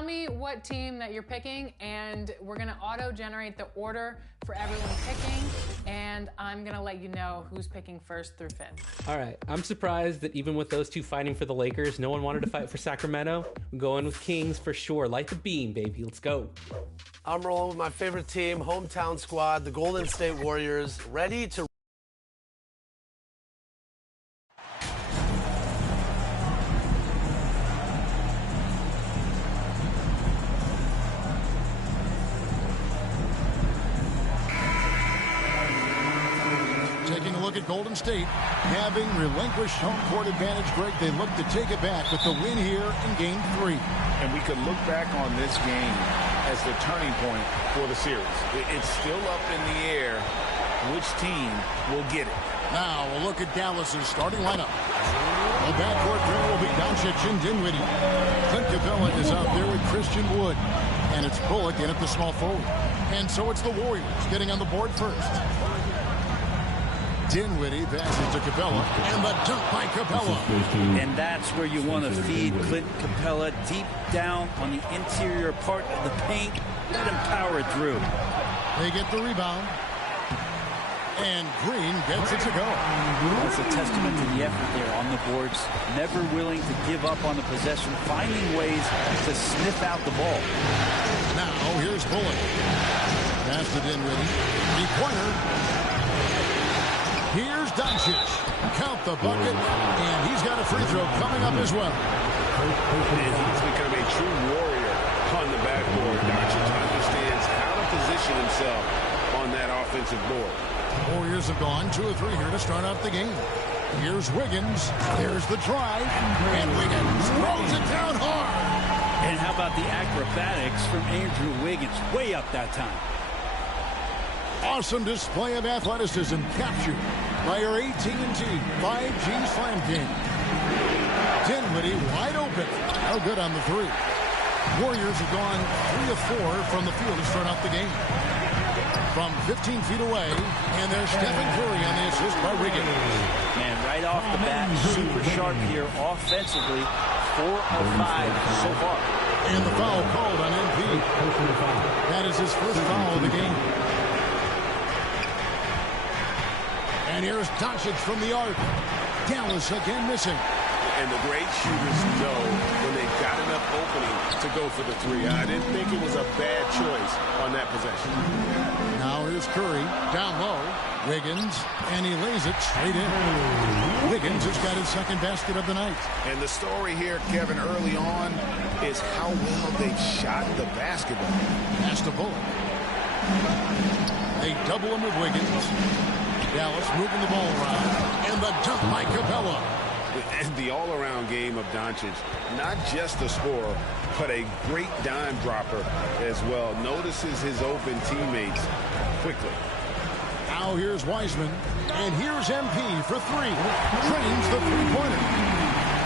tell me what team that you're picking, and we're gonna auto-generate the order for everyone picking, and I'm gonna let you know who's picking first through fifth. All right, I'm surprised that even with those two fighting for the Lakers, no one wanted to fight for Sacramento. I'm going with Kings for sure. Light the beam, baby. Let's go. I'm rolling with my favorite team, hometown squad, the Golden State Warriors, ready to taking a look at Golden State, having relinquished home court advantage, Greg, they look to take it back with the win here in Game 3. And we could look back on this game as the turning point for the series. It's still up in the air which team will get it. Now we'll look at Dallas's starting lineup. The backcourt trio will be Doncic and Dinwiddie. Clint Capella is out there with Christian Wood. And it's Bullock in at the small forward. And so it's the Warriors getting on the board first. Dinwiddie passes to Capella, and the dunk by Capella. And that's where you want to feed Clint Capella, deep down on the interior part of the paint. Let him power it through. They get the rebound. And Green gets it to go. That's a testament to the effort there on the boards. Never willing to give up on the possession, finding ways to sniff out the ball. Now here's Bullock. Pass to Dinwiddie. Three-pointer. Here's Doncic. Count the bucket, and he's got a free throw coming up as well. And he's become a true warrior on the backboard. Doncic understands how to position himself on that offensive board. Warriors have gone 2 or 3 here to start out the game. Here's Wiggins. There's the drive, and Wiggins throws it down hard. And how about the acrobatics from Andrew Wiggins? Way up that time. Awesome display of athleticism captured by our AT&T 5G Slam King. Dinwiddie wide open. No good on the three. Warriors have gone 3 of 4 from the field to start out the game. From 15 feet away, and there's Stephen Curry on the assist by Wiggins. Man, right off the bat, super sharp here offensively. 4 of 5 so far. And the foul called on MP. That is his first foul of the game. And here's Doncic from the arc. Dallas again missing. And the great shooters know when they've got enough opening to go for the three. I didn't think it was a bad choice on that possession. Now here's Curry down low. Wiggins, and he lays it straight in. Wiggins has got his second basket of the night. And the story here, Kevin, early on is how well they've shot the basketball. Pass to Bullock. They double him with Wiggins. Dallas moving the ball around. And the dunk by Capella. And the all-around game of Doncic, not just a scorer, but a great dime dropper as well. Notices his open teammates quickly. Now here's Wiseman, and here's MP for 3. Trains the three-pointer.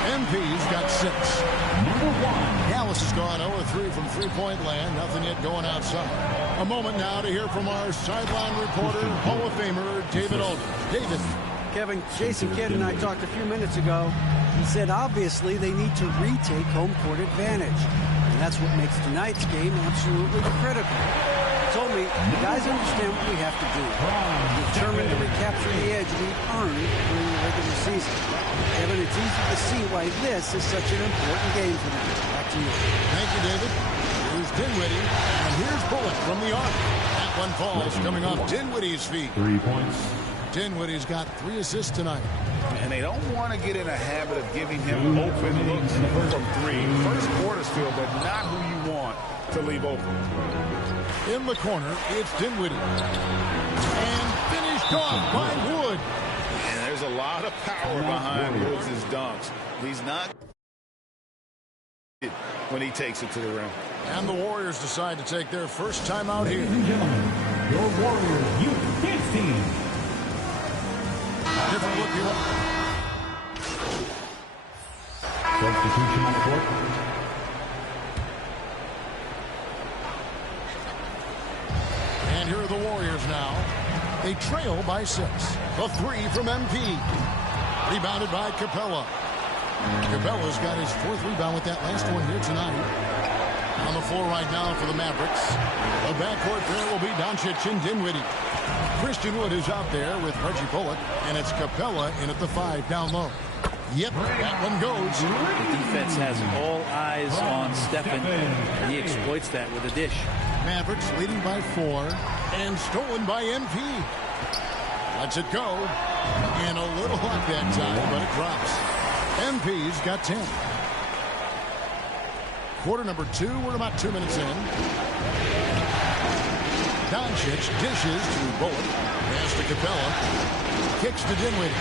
MP's got 6. Number 1. Dallas has gone 0-3 from three-point land. Nothing yet going outside. A moment now to hear from our sideline reporter, Hall of Famer David Aldridge. David. Kevin, Jason Kidd and I talked a few minutes ago. He said obviously they need to retake home court advantage. And that's what makes tonight's game absolutely critical. He told me the guys understand what we have to do. We're determined to recapture the edge we earned during the regular season. Kevin, it's easy to see why this is such an important game for them. Back to you. Thank you, David. Here's Dinwiddie, and here's Bullock from the arc. That one falls coming off Dinwiddie's feet. 3 points. Dinwiddie's got 3 assists tonight. And they don't want to get in a habit of giving him open looks from 3. First quarter still, but not who you want to leave open. In the corner, it's Dinwiddie. And finished off by Wood. And there's a lot of power behind Woods' dunks. He's not when he takes it to the rim. And the Warriors decide to take their first time out here. Ladies and gentlemen, your Warriors Youth Kids team. Different look here. Substitution on the court. And here are the Warriors now. They trail by 6. The 3 from MP. Rebounded by Capella. Capella's got his 4th rebound with that last one here tonight. On the floor right now for the Mavericks. The backcourt there will be Doncic and Dinwiddie. Christian Wood is out there with Reggie Bullock, and it's Capella in at the 5 down low. Yep, that one goes. The defense has all eyes on Stephen, and he exploits that with a dish. Mavericks leading by 4 and stolen by MP. Lets it go. And a little luck that time, but it drops. MP's got 10. Quarter number 2, we're about 2 minutes in. Doncic dishes to Bullock. Pass to Capella. Kicks to Dinwiddie.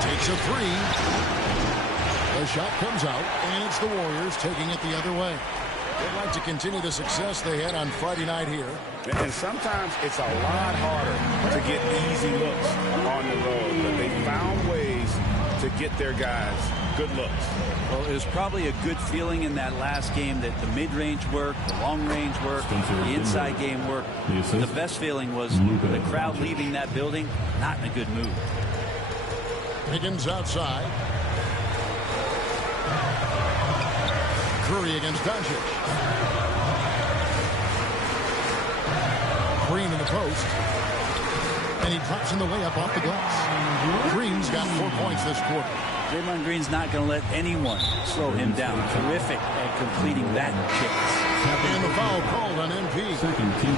Takes a 3. The shot comes out, and it's the Warriors taking it the other way. They'd like to continue the success they had on Friday night here. And sometimes it's a lot harder to get easy looks on the road, but they found ways to get their guys good looks. Well, it was probably a good feeling in that last game that the mid-range worked, the long-range worked, the inside game worked. The best feeling was the crowd leaving that building not in a good mood. Higgins outside. Curry against Doncic. Green in the post. And he drops in the layup off the glass. Green's got 4 points this quarter. Draymond Green's not going to let anyone slow him down. Terrific at completing that chase. And the foul called on MP. Second team.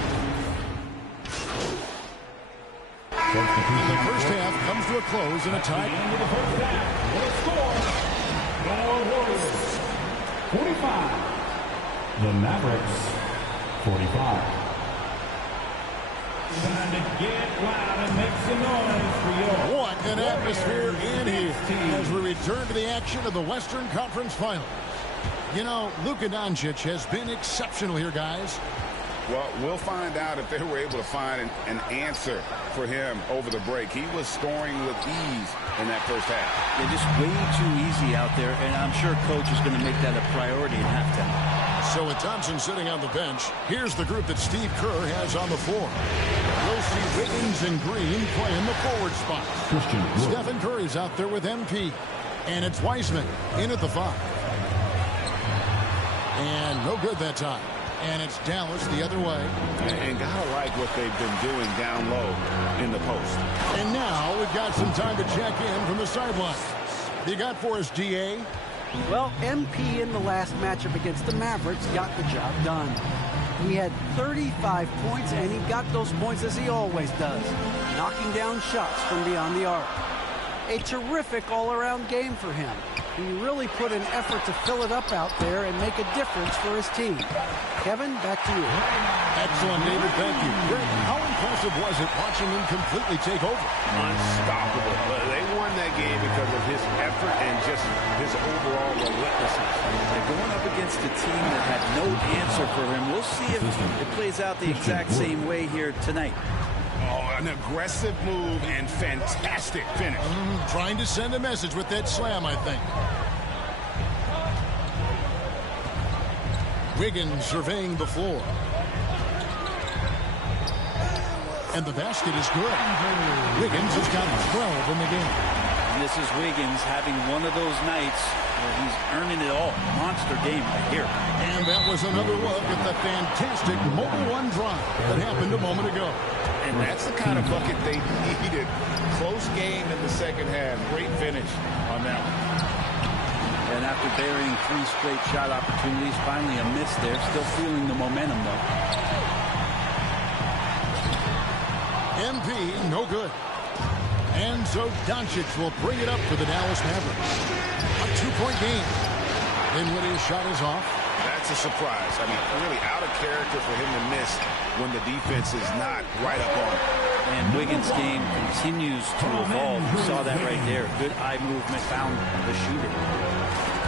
The first half comes to a close in a tie. End of the first half. What a score. The Warriors 45. The Mavericks 45. Time to get loud and make some noise for your What an atmosphere in here as we return to the action of the Western Conference Finals. You know, Luka Doncic has been exceptional here, guys. Well, we'll find out if they were able to find an answer for him over the break. He was scoring with ease in that first half. They're just way too easy out there, and I'm sure coach is going to make that a priority at halftime. So with Thompson sitting on the bench, here's the group that Steve Kerr has on the floor. We'll see Wiggins and Green playing the forward spots. Stephen Curry's out there with MP. And it's Wiseman in at the 5. And no good that time. And it's Dallas the other way. And gotta like what they've been doing down low in the post. And now we've got some time to check in from the sideline. You got for us, DA? Well, MP in the last matchup against the Mavericks got the job done. He had 35 points, and he got those points as he always does, knocking down shots from beyond the arc. A terrific all-around game for him. He really put an effort to fill it up out there and make a difference for his team. Kevin, back to you. Excellent, David. Thank you. Greg, how impressive was it watching him completely take over? Unstoppable. They won that game because of his effort and just his overall relentlessness. They're going up against a team that had no answer for him. We'll see if it plays out the exact same way here tonight. Oh, an aggressive move and fantastic finish. Trying to send a message with that slam, I think. Wiggins surveying the floor. And the basket is good. Wiggins has got 12 in the game. And this is Wiggins having one of those nights where he's earning it all. Monster game right here. And that was another look at the fantastic mobile one drive that happened a moment ago. And that's the kind of bucket they needed. Close game in the second half. Great finish on that one. And after burying 3 straight shot opportunities, finally a miss there. Still feeling the momentum, though. MP, no good. And so Doncic will bring it up for the Dallas Mavericks. A 2-point game. Dinwiddie's shot is off. That's a surprise. I mean, really out of character for him to miss when the defense is not right up on him. And Wiggins' game continues to evolve. You saw that right there. Good eye movement, found the shooter.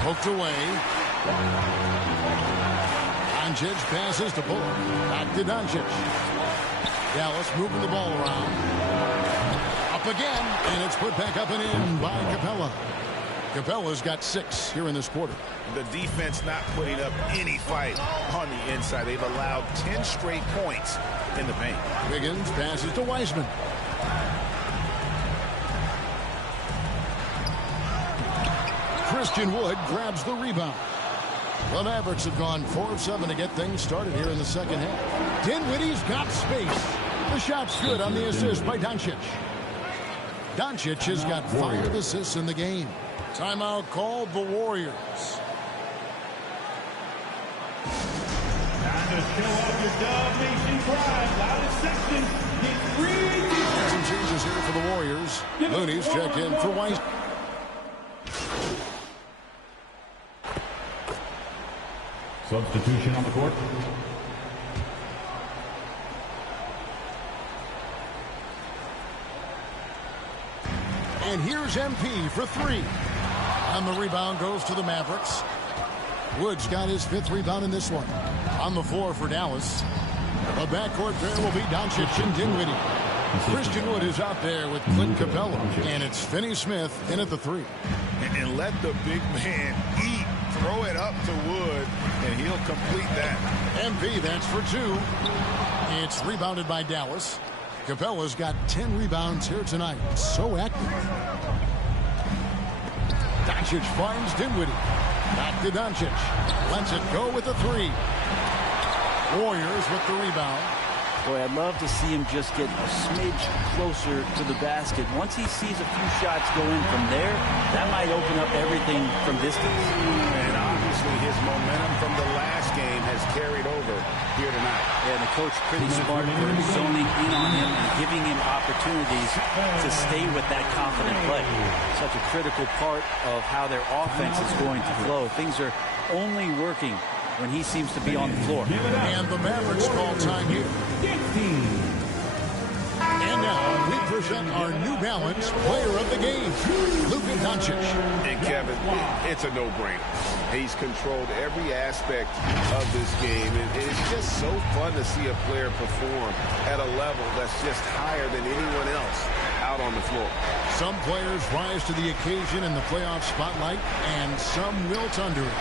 Poked away. Doncic passes to Bullock. Back to Doncic. Dallas moving the ball around. Up again, and it's put back up and in by Capella. Capella's got 6 here in this quarter. The defense not putting up any fight on the inside. They've allowed 10 straight points in the paint. Wiggins passes to Wiseman. Christian Wood grabs the rebound. The Mavericks have gone 4 of 7 to get things started here in the second half. Dinwiddie's got space. The shot's good on the assist by Doncic. Doncic has got 5 assists in the game. Timeout called the Warriors. Time to show off your Dub Nation pride. Loudest section. Some changes here for the Warriors. Looney's checked in for Weiss. Substitution on the court. And here's MP for 3. And the rebound goes to the Mavericks. Woods got his 5th rebound in this one. On the floor for Dallas. The backcourt pair will be Doncic and Dinwiddie. Christian Wood is out there with Clint Capella. And it's Finney Smith in at the 3. And let the big man eat. Throw it up to Wood, and he'll complete that. MP, that's for 2. It's rebounded by Dallas. Capella's got 10 rebounds here tonight. So active. Doncic finds Dinwiddie. Back to Doncic. Lets it go with the 3. Warriors with the rebound. Boy, I'd love to see him just get a smidge closer to the basket. Once he sees a few shots go in from there, that might open up everything from distance. And obviously his momentum from the last game has carried over here tonight. Yeah, and the coach pretty smart for zoning in on him and giving him opportunities to stay with that confident play. Such a critical part of how their offense is going to flow. Things are only working when he seems to be on the floor. And the Mavericks call time here. And now we present our New Balance player of the game, Luka Doncic. And Kevin, it's a no-brainer. He's controlled every aspect of this game, and it's just so fun to see a player perform at a level that's just higher than anyone else out on the floor. Some players rise to the occasion in the playoff spotlight, and some wilt under it.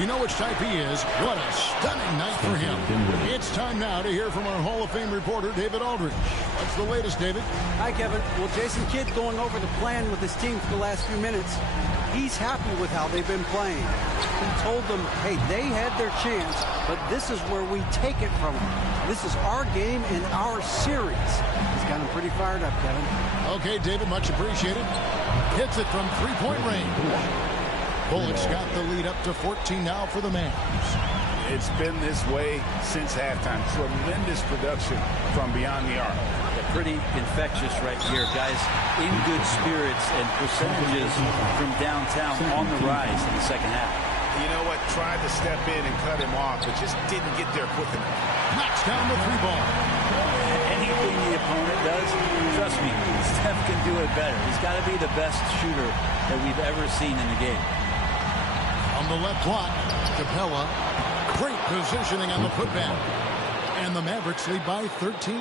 We know which type he is. What a stunning night for him. It's time now to hear from our Hall of Fame reporter, David Aldridge. What's the latest, David? Hi, Kevin. Well, Jason Kidd going over the plan with his team for the last few minutes. He's happy with how they've been playing. He told them, hey, they had their chance, but this is where we take it from them. This is our game and our series. He's got him pretty fired up, Kevin. Okay, David, much appreciated. Hits it from three-point range. Bullock's got the lead up to 14 now for the Mavs. It's been this way since halftime. Tremendous production from beyond the arc. Pretty infectious right here. Guys in good spirits and percentages from downtown on the rise in the second half. You know what? Tried to step in and cut him off, but just didn't get there quick enough. Knocks down the 3-ball. Anything the opponent does, trust me, Steph can do it better. He's got to be the best shooter that we've ever seen in the game. On the left block, Capella. Great positioning on the putback. And the Mavericks lead by 13.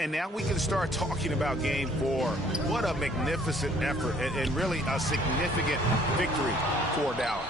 And now we can start talking about Game 4. What a magnificent effort and really a significant victory for Dallas.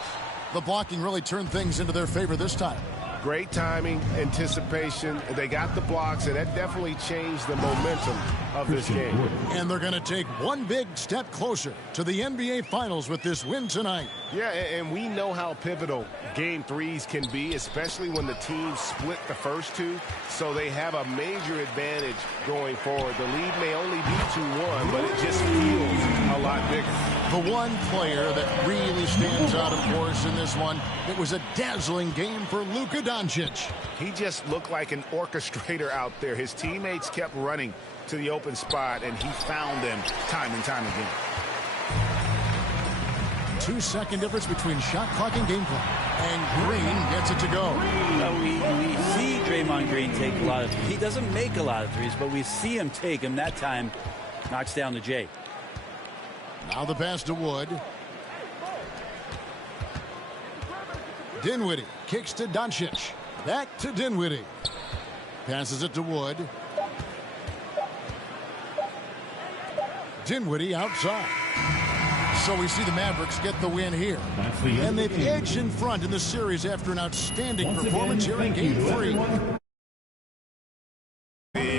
The blocking really turned things into their favor this time. Great timing, anticipation. They got the blocks, and that definitely changed the momentum of this game. And they're going to take one big step closer to the NBA Finals with this win tonight. Yeah, and we know how pivotal Game 3s can be, especially when the teams split the first two. So they have a major advantage going forward. The lead may only be 2-1, but it just feels a lot bigger. The one player that really stands out, of course, in this one, it was a dazzling game for Luka Doncic. He just looked like an orchestrator out there. His teammates kept running to the open spot, and he found them time and time again. 2-second difference between shot clock and game clock. And Green gets it to go. We see Draymond Green take a lot of threes. He doesn't make a lot of threes, but we see him take them. That time, knocks down the J. Now the pass to Wood. Dinwiddie kicks to Doncic. Back to Dinwiddie. Passes it to Wood. Dinwiddie outside. So we see the Mavericks get the win here. And they've edged in front in the series after an outstanding performance here in Game 3.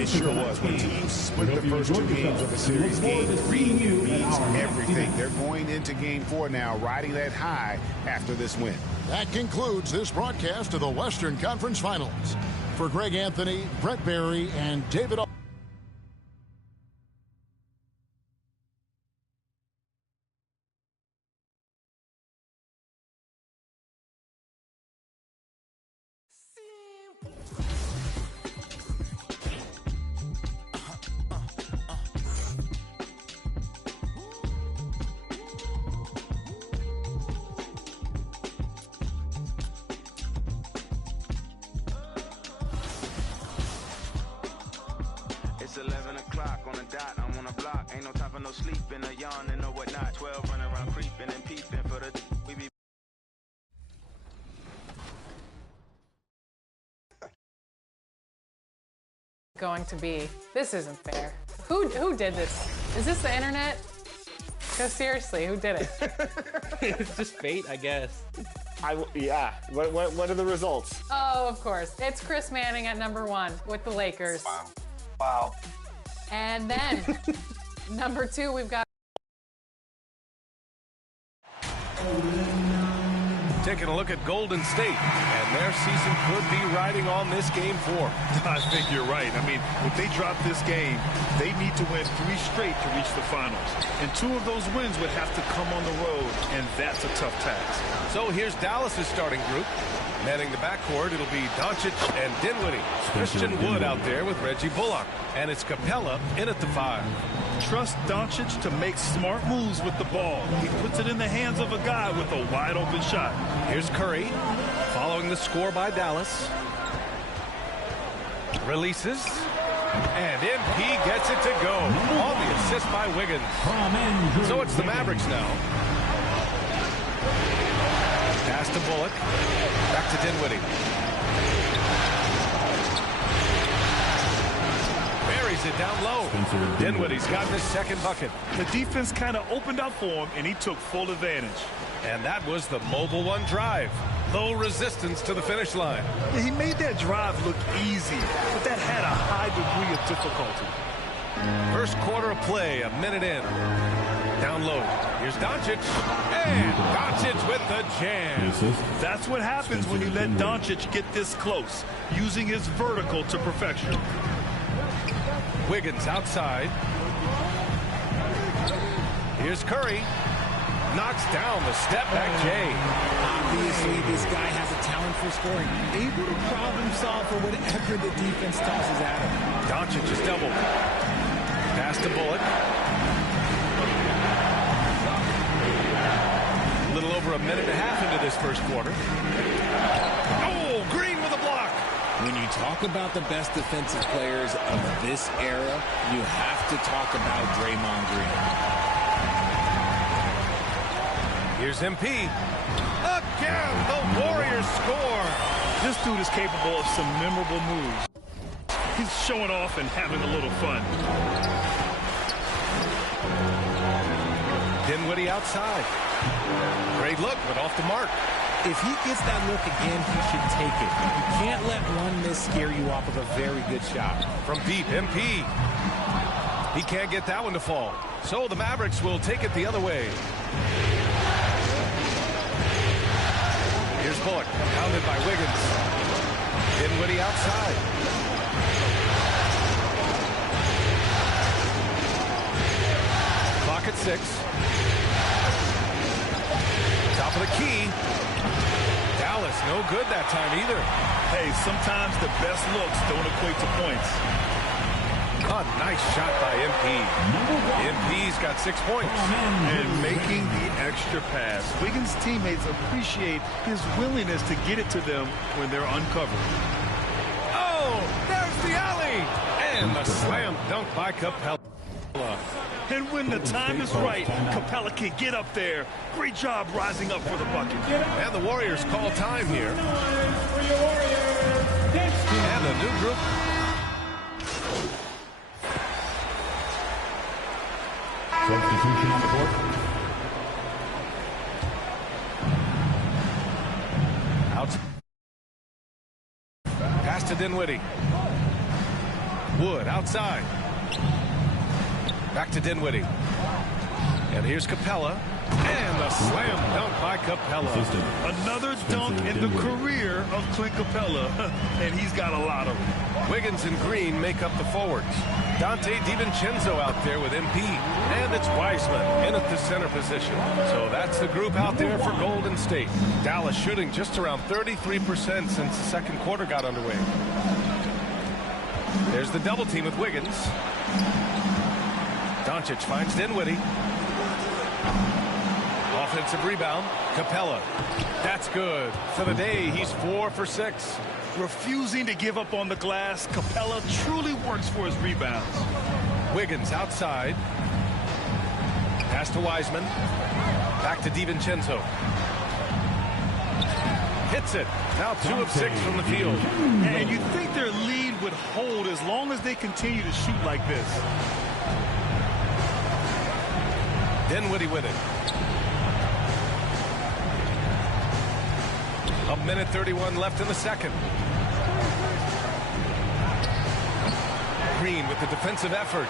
It sure was. When teams split the first 2 games of the series, game 3 means everything. They're going into game 4 now, riding that high after this win. That concludes this broadcast of the Western Conference Finals. For Greg Anthony, Brett Barry, and David It's 11 o'clock on the dot, I'm on a block. Ain't no time for no sleeping, or yawning, or whatnot. 12 running around creeping and peeping for the we be. Going to be. This isn't fair. Who did this? Is this the internet? Because seriously, who did it? It's just fate, I guess. Yeah. What are the results? Oh, of course. It's Chris Manning at number 1 with the Lakers. Wow. And then number 2, we've got. Taking a look at Golden State, and their season could be riding on this game 4. I think you're right. I mean, if they drop this game, they need to win 3 straight to reach the finals. And 2 of those wins would have to come on the road, and that's a tough task. So here's Dallas's starting group. Manning the backcourt, it'll be Doncic and Dinwiddie. Christian Wood out there with Reggie Bullock. And it's Capella in at the 5. Trust Doncic to make smart moves with the ball. He puts it in the hands of a guy with a wide-open shot. Here's Curry, following the score by Dallas. Releases. And MP gets it to go on the assist by Wiggins. So it's the Mavericks now. Pass to Bullock. Back to Dinwiddie. Buries it down low. Dinwiddie's got his second bucket. The defense kind of opened up for him, and he took full advantage. And that was the Mobile One drive. Low resistance to the finish line. Yeah, he made that drive look easy, but that had a high degree of difficulty. First quarter of play, a minute in. Down low. Here's Doncic. And Doncic with the jam. That's what happens when you let Doncic get this close, using his vertical to perfection. Wiggins outside. Here's Curry. Knocks down the step-back Jay. Obviously, this guy has a talent for scoring. Able to problem solve for whatever the defense tosses at him. Doncic is doubled. Pass to Bullock. A little over a minute and a half into this first quarter. Oh, Green with a block. When you talk about the best defensive players of this era, you have to talk about Draymond Green. Here's MP. Again, the Warriors score. This dude is capable of some memorable moves. He's showing off and having a little fun. Dinwiddie outside. Great look, but off the mark. If he gets that look again, he should take it. You can't let one miss scare you off of a very good shot. From deep, MP. He can't get that one to fall. So the Mavericks will take it the other way. Here's Bullock, pounded by Wiggins. Dinwiddie outside. Clock at 6. Top of the key. Dallas, no good that time either. Hey, sometimes the best looks don't equate to points. A nice shot by MP. MP's got 6 points. And making the extra pass. Wiggins' teammates appreciate his willingness to get it to them when they're uncovered. Oh, there's the alley. And the slam dunk by Capella. And when the time is right, Capella can get up there. Great job rising up for the bucket. And the Warriors call time here. And a new group. Substitution on the court. Out. Pass to Dinwiddie. Wood outside. Back to Dinwiddie. And here's Capella. And a slam dunk by Capella. Another dunk in the career of Clint Capella, and he's got a lot of them. Wiggins and Green make up the forwards. Dante DiVincenzo out there with MP. And it's Wiseman in at the center position. So that's the group out there for Golden State. Dallas shooting just around 33% since the second quarter got underway. There's the double team with Wiggins. Doncic finds Dinwiddie. Offensive rebound. Capella. That's good. For the day, he's 4 for 6. Refusing to give up on the glass, Capella truly works for his rebounds. Wiggins outside. Pass to Wiseman. Back to DiVincenzo. Hits it. Now 2 of 6 from the field. And you'd think their lead would hold as long as they continue to shoot like this. Dinwiddie with it. A minute 31 left in the second. Green with the defensive effort.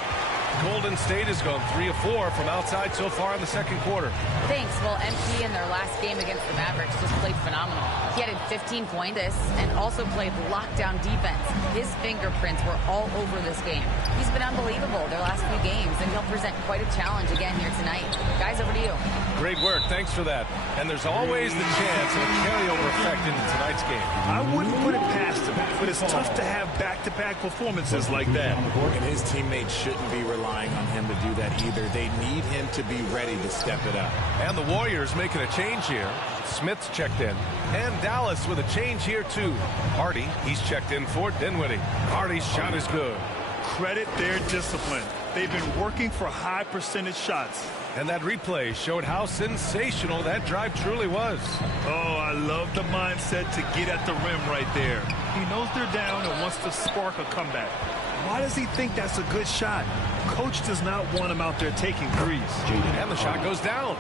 Golden State has gone 3 of 4 from outside so far in the second quarter. Thanks. Well, MP in their last game against the Mavericks just played phenomenal. He added 15 points and also played lockdown defense. His fingerprints were all over this game. He's been unbelievable their last few games, and he'll present quite a challenge again here tonight. Guys, over to you. Great work. Thanks for that. And there's always the chance of a carryover effect into tonight's game. I wouldn't put it past him, but it's tough to have back-to-back performances like that. And his teammates shouldn't be relying on him to do that either. They need him to be ready to step it up. And the Warriors making a change here. Smith's checked in. And Dallas with a change here, too. Hardy, he's checked in for Dinwiddie. Hardy's shot is good. Credit their discipline. They've been working for high percentage shots. And that replay showed how sensational that drive truly was. Oh, I love the mindset to get at the rim right there. He knows they're down and wants to spark a comeback. Why does he think that's a good shot? Coach does not want him out there taking threes. And the shot goes down.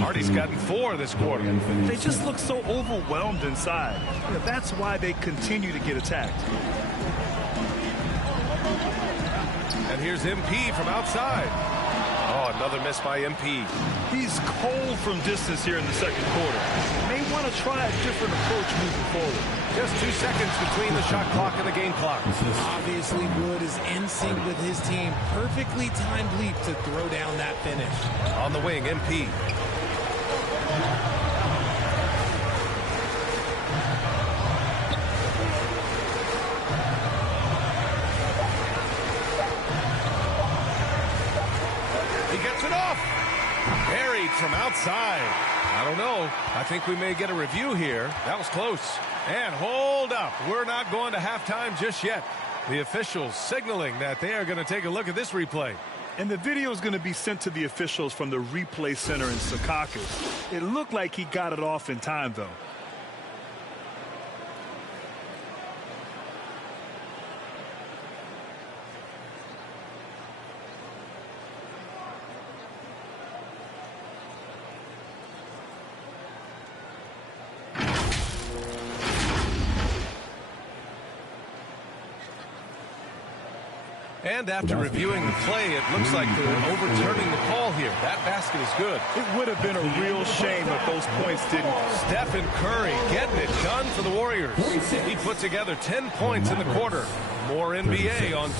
Hardy's gotten 4 this quarter. They just look so overwhelmed inside. That's why they continue to get attacked. And here's MP from outside. Oh, another miss by MP. He's cold from distance here in the second quarter. May want to try a different approach moving forward. Just 2 seconds between the shot clock and the game clock. Obviously, Wood is in sync with his team. Perfectly timed leap to throw down that finish. On the wing, MP. He gets it off. Buried from outside. I don't know. I think we may get a review here. That was close. And hold up. We're not going to halftime just yet. The officials signaling that they are going to take a look at this replay. And the video is going to be sent to the officials from the replay center in Secaucus. It looked like he got it off in time, though. And after reviewing the play, it looks like they're overturning the call here. That basket is good. It would have been a real shame if those points didn't. Stephen Curry getting it done for the Warriors. He put together 10 points in the quarter. More NBA on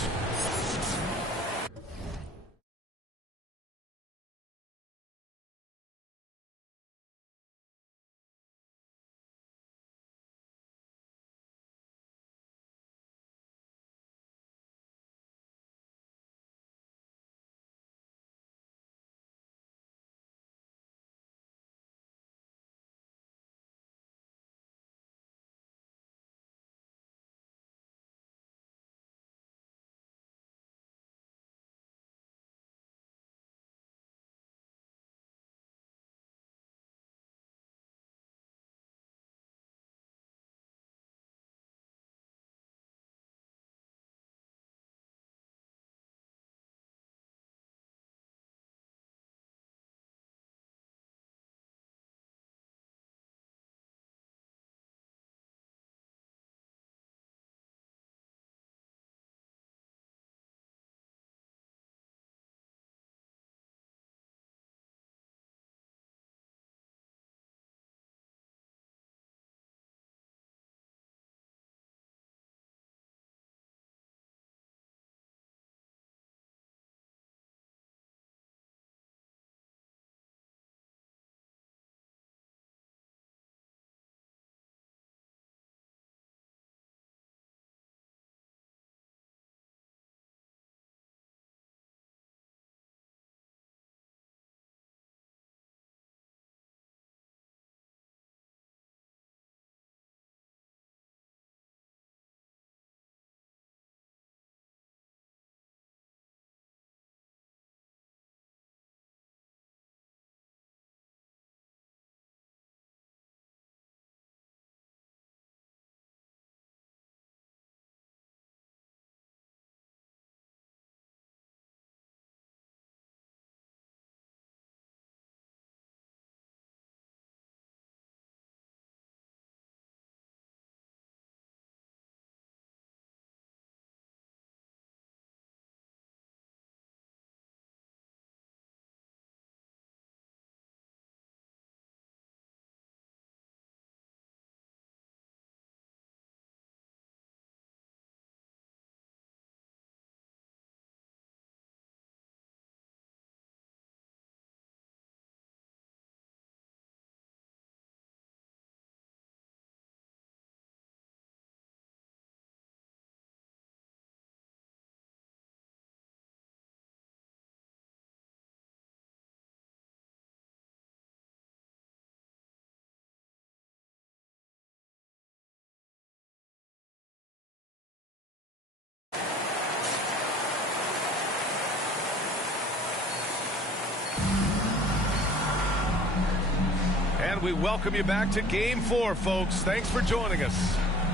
And we welcome you back to Game 4, folks. Thanks for joining us.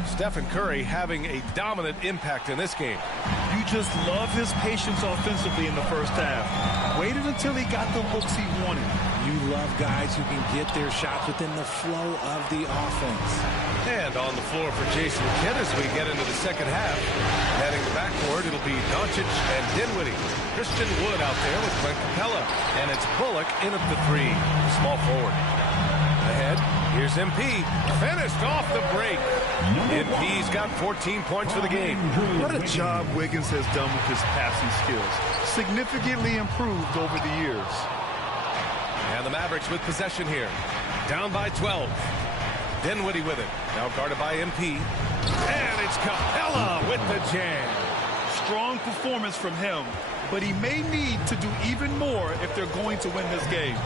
Stephen Curry having a dominant impact in this game. You just love his patience offensively in the first half. Waited until he got the looks he wanted. You love guys who can get their shots within the flow of the offense. And on the floor for Jason Kidd as we get into the second half. Heading backcourt, it'll be Doncic and Dinwiddie. Christian Wood out there with Clint Capella. And it's Bullock in at the 3. Small forward. Ahead, here's MP. Finished off the break. MP's got 14 points for the game. What a job Wiggins has done with his passing skills. Significantly improved over the years. And the Mavericks with possession here. Down by 12. Dinwiddie with it. Now guarded by MP. And it's Capella with the jam. Strong performance from him, but he may need to do even more if they're going to win this game.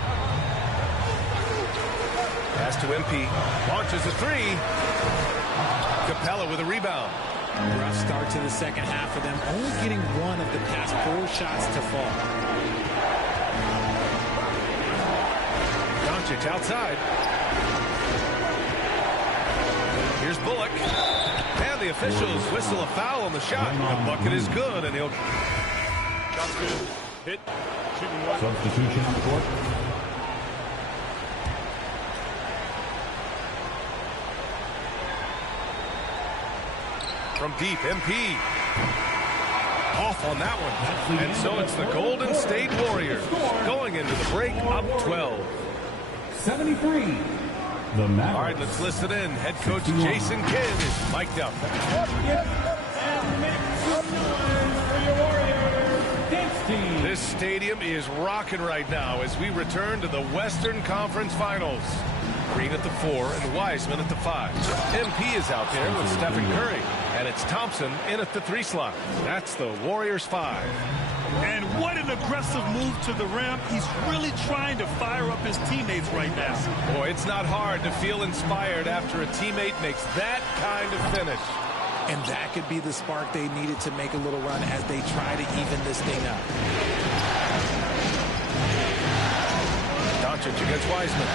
Pass to MP. Launches a 3. Capella with a rebound. Rough start to the second half for them, only getting one of the past 4 shots to fall. Doncic outside. Here's Bullock. And the officials whistle a foul on the shot. The bucket is good, and he'll... Shot's good. Hit. Shooting one. Substitution on the court. From deep, MP. Off on that one. And so it's the Golden State Warriors going into the break up 12. 73. The Mavericks. All right, let's listen in. Head coach Jason Kidd is mic'd up. This stadium is rocking right now as we return to the Western Conference Finals. Green at the 4 and Wiseman at the 5. MP is out there with Stephen Curry. And it's Thompson in at the 3 slot. That's the Warriors 5. And what an aggressive move to the rim. He's really trying to fire up his teammates right now. Boy, it's not hard to feel inspired after a teammate makes that kind of finish. And that could be the spark they needed to make a little run as they try to even this thing up. Doncic against Wiseman.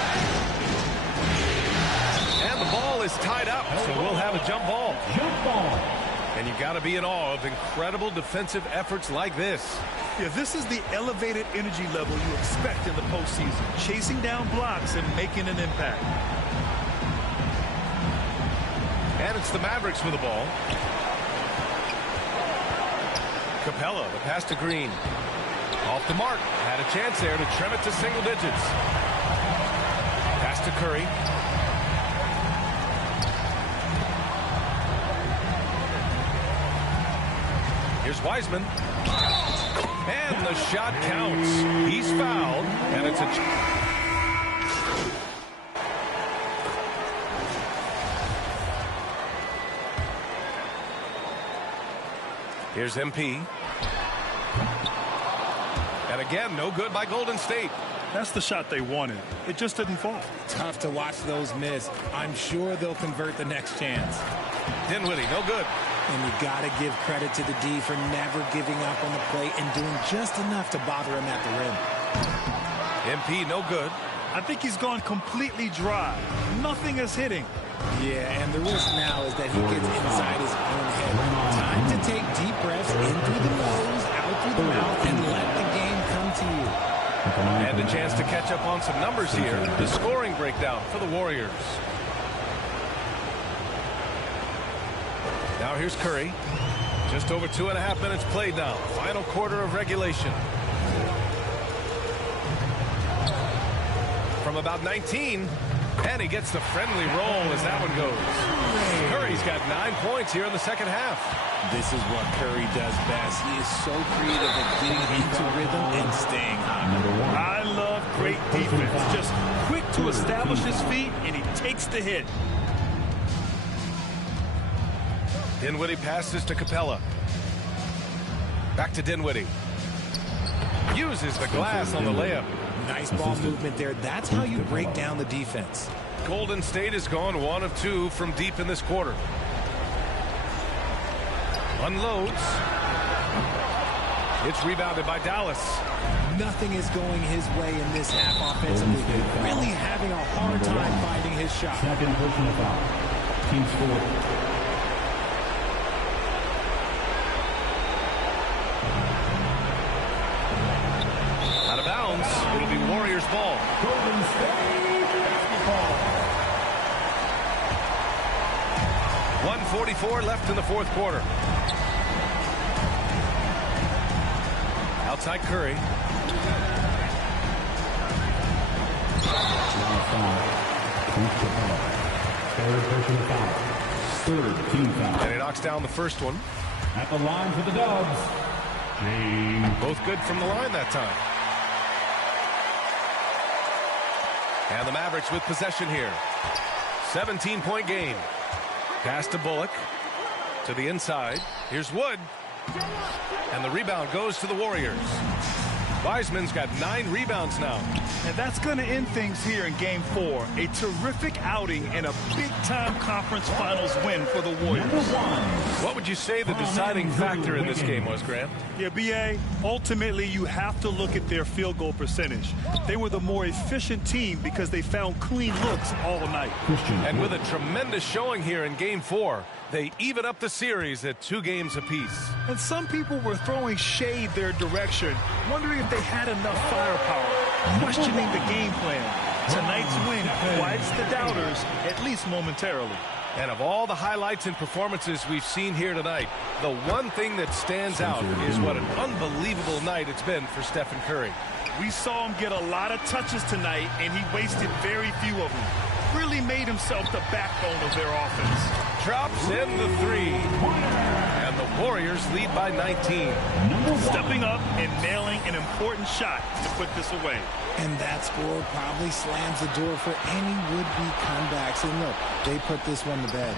And the ball is tied up, so we'll have a jump ball. Jump ball. And you've got to be in awe of incredible defensive efforts like this. Yeah, this is the elevated energy level you expect in the postseason. Chasing down blocks and making an impact. And it's the Mavericks with the ball. Capella, the pass to Green. Off the mark. Had a chance there to trim it to single digits. Pass to Curry. Here's Wiseman. And the shot counts. He's fouled, and it's a... Here's MP. And again, no good by Golden State. That's the shot they wanted. It just didn't fall. Tough to watch those miss. I'm sure they'll convert the next chance. Dinwiddie, no good. And you got to give credit to the D for never giving up on the play and doing just enough to bother him at the rim. MP, no good. I think he's gone completely dry. Nothing is hitting. Yeah, and the risk now is that he gets inside his own head. Time to take deep breaths in through the nose, out through the mouth, and let the game come to you. And a chance to catch up on some numbers here. The scoring breakdown for the Warriors. Now here's Curry. Just over 2.5 minutes played now. Final quarter of regulation. From about 19. And he gets the friendly roll as that one goes. Curry's got 9 points here in the second half. This is what Curry does best. He is so creative at getting into rhythm and staying hot. I love great defense. Just quick to establish his feet, and he takes the hit. Dinwiddie passes to Capella. Back to Dinwiddie. Uses the glass on the layup. Nice ball movement there. That's how you break down the defense. Golden State has gone 1 of 2 from deep in this quarter. Unloads. It's rebounded by Dallas. Nothing is going his way in this half offensively. Really having a hard time finding his shot. Second personal foul. Team score. Out of bounds. It'll be Warriors ball. Golden State basketball. 1:44 left in the fourth quarter. Outside Curry. Third personal foul. Third team foul. And he knocks down the first one. At the line for the Dubs. James. Both good from the line that time. And the Mavericks with possession here. 17-point game. Pass to Bullock. To the inside. Here's Wood. And the rebound goes to the Warriors. Wiseman's got 9 rebounds now. And that's going to end things here in Game 4. A terrific outing and a big-time conference finals win for the Warriors. What would you say the deciding factor in this game was, Grant? Yeah, B.A., ultimately you have to look at their field goal percentage. They were the more efficient team because they found clean looks all night. And with a tremendous showing here in Game 4, they even up the series at 2 games apiece. And some people were throwing shade their direction, wondering if they had enough firepower, questioning the game plan. Tonight's win quiets the doubters, at least momentarily. And of all the highlights and performances we've seen here tonight, the one thing that stands out is what an unbelievable night it's been for Stephen Curry. We saw him get a lot of touches tonight, and he wasted very few of them. Really made himself the backbone of their offense. Drops in the 3. And the Warriors lead by 19. Stepping up and nailing an important shot to put this away. And that score probably slams the door for any would-be comebacks. And look, they put this one to bed.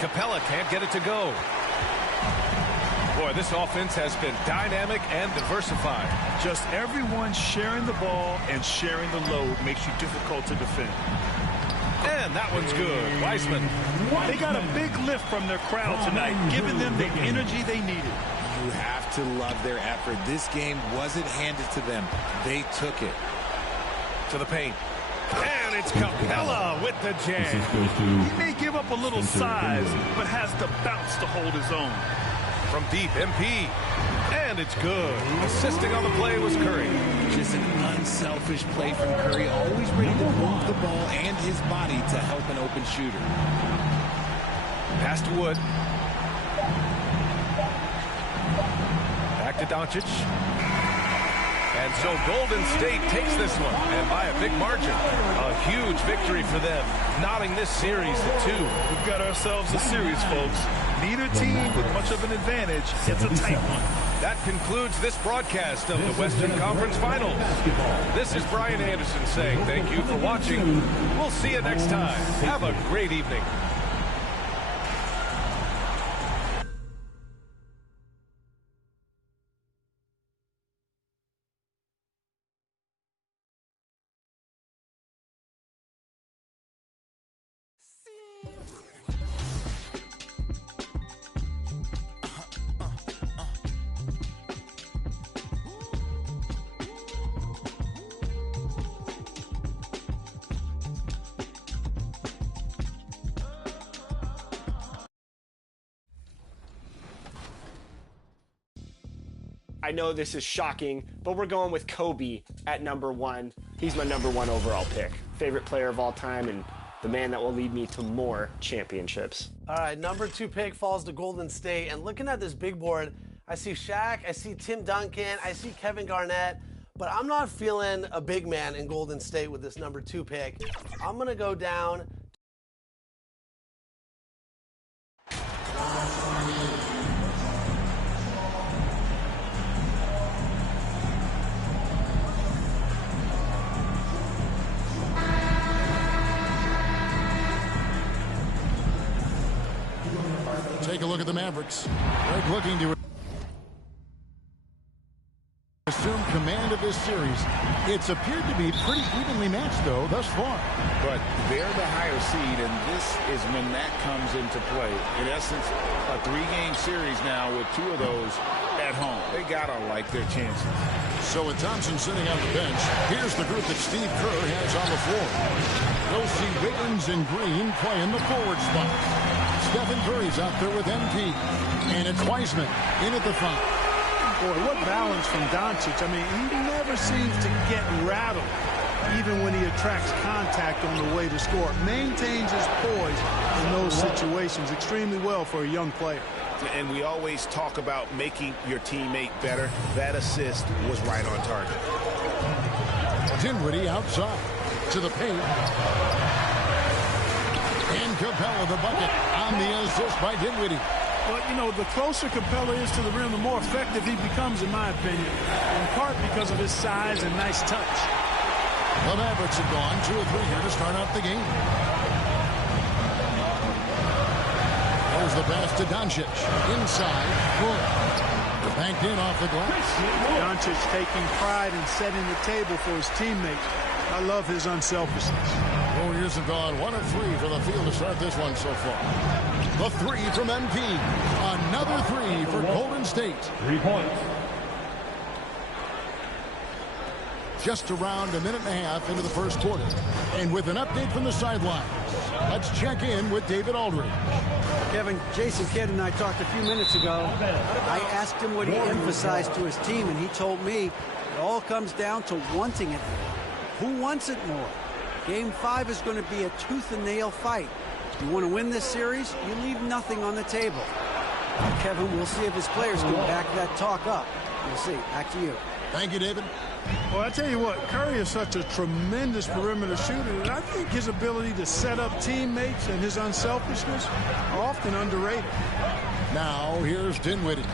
Capella can't get it to go. Boy, this offense has been dynamic and diversified. Just everyone sharing the ball and sharing the load makes you difficult to defend. And that one's good. Wiseman. They got a big lift from their crowd tonight, giving them the energy they needed. You have to love their effort. This game wasn't handed to them. They took it. To the paint. And it's Capella with the jam. He may give up a little size, but has the bounce to hold his own. From deep, MP. And it's good. Assisting on the play was Curry. Just an unselfish play from Curry, always ready to move the ball and his body to help an open shooter. Pass to Wood. Back to Doncic. And so Golden State takes this one, and by a big margin. A huge victory for them, knotting this series to 2. We've got ourselves a series, folks. Neither team with much of an advantage. It's a tight one. That concludes this broadcast of the Western Conference Finals. This is Brian Anderson saying thank you for watching. We'll see you next time. Have a great evening. I know this is shocking, but we're going with Kobe at number 1. He's my number 1 overall pick. Favorite player of all time and the man that will lead me to more championships. All right, number 2 pick falls to Golden State. And looking at this big board, I see Shaq, I see Tim Duncan, I see Kevin Garnett, but I'm not feeling a big man in Golden State with this number 2 pick. I'm going to go down. Take a look at the Mavericks. They're looking to assume command of this series. It's appeared to be pretty evenly matched, though, thus far. But they're the higher seed, and this is when that comes into play. In essence, a 3-game series now with 2 of those at home. They got to like their chances. So with Thompson sitting on the bench, here's the group that Steve Kerr has on the floor. We'll see Wiggins and Green playing the forward spot. Stephen Curry's out there with MP. And it's Wiseman in at the front. Boy, what balance from Doncic. I mean, he never seems to get rattled, even when he attracts contact on the way to score. Maintains his poise in those situations extremely well for a young player. And we always talk about making your teammate better. That assist was right on target. Dinwiddie outside to the paint. And Capella the bucket on the assist by Dinwiddie. But, you know, the closer Capella is to the rim, the more effective he becomes, in my opinion, in part because of his size and nice touch. The Mavericks have gone 2 of 3 here to start out the game. There's the pass to Doncic. Inside. Wood. Banked in off the glass. Doncic taking pride in setting the table for his teammates. I love his unselfishness. Warriors have gone 1 of 3 for the field to start this one so far. The 3 from MP. Another 3 for Golden State. 3 points. Just around a minute and a half into the first quarter. And with an update from the sidelines, let's check in with David Aldridge. Kevin, Jason Kidd and I talked a few minutes ago. I asked him what he emphasized to his team, and he told me it all comes down to wanting it more. Who wants it more? Game 5 is going to be a tooth-and-nail fight. You want to win this series, you leave nothing on the table. Kevin, we'll see if his players can back that talk up. We'll see. Back to you. Thank you, David. Well, I tell you what, Curry is such a tremendous perimeter shooter, and I think his ability to set up teammates and his unselfishness are often underrated. Now, here's Dinwiddie.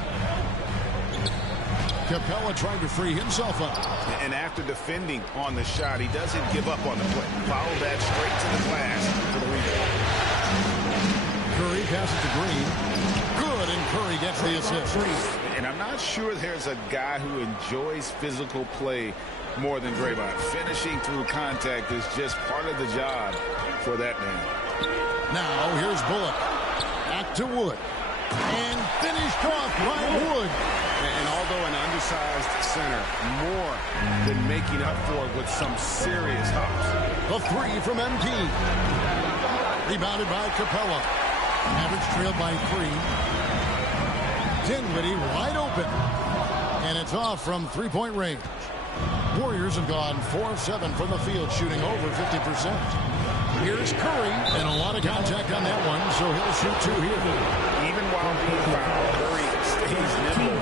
Capella trying to free himself up. And after defending on the shot, he doesn't give up on the play. Follow that straight to the glass for the rebound. Curry passes to Green. Good, and Curry gets the assist. And I'm not sure there's a guy who enjoys physical play more than Draymond. Finishing through contact is just part of the job for that man. Now, here's Bullock. Back to Wood. And finished off by Wood. And although an undersized center, more than making up for it with some serious hops. The 3 from MP. Rebounded by Capella. Mavericks trailed by 3. Dinwiddie wide open. And it's off from 3-point range. Warriors have gone 4 of 7 from the field, shooting over 50%. Here's Curry, and a lot of contact on that one, so he'll shoot 2 here. Even while being fouled, Curry stays nimble.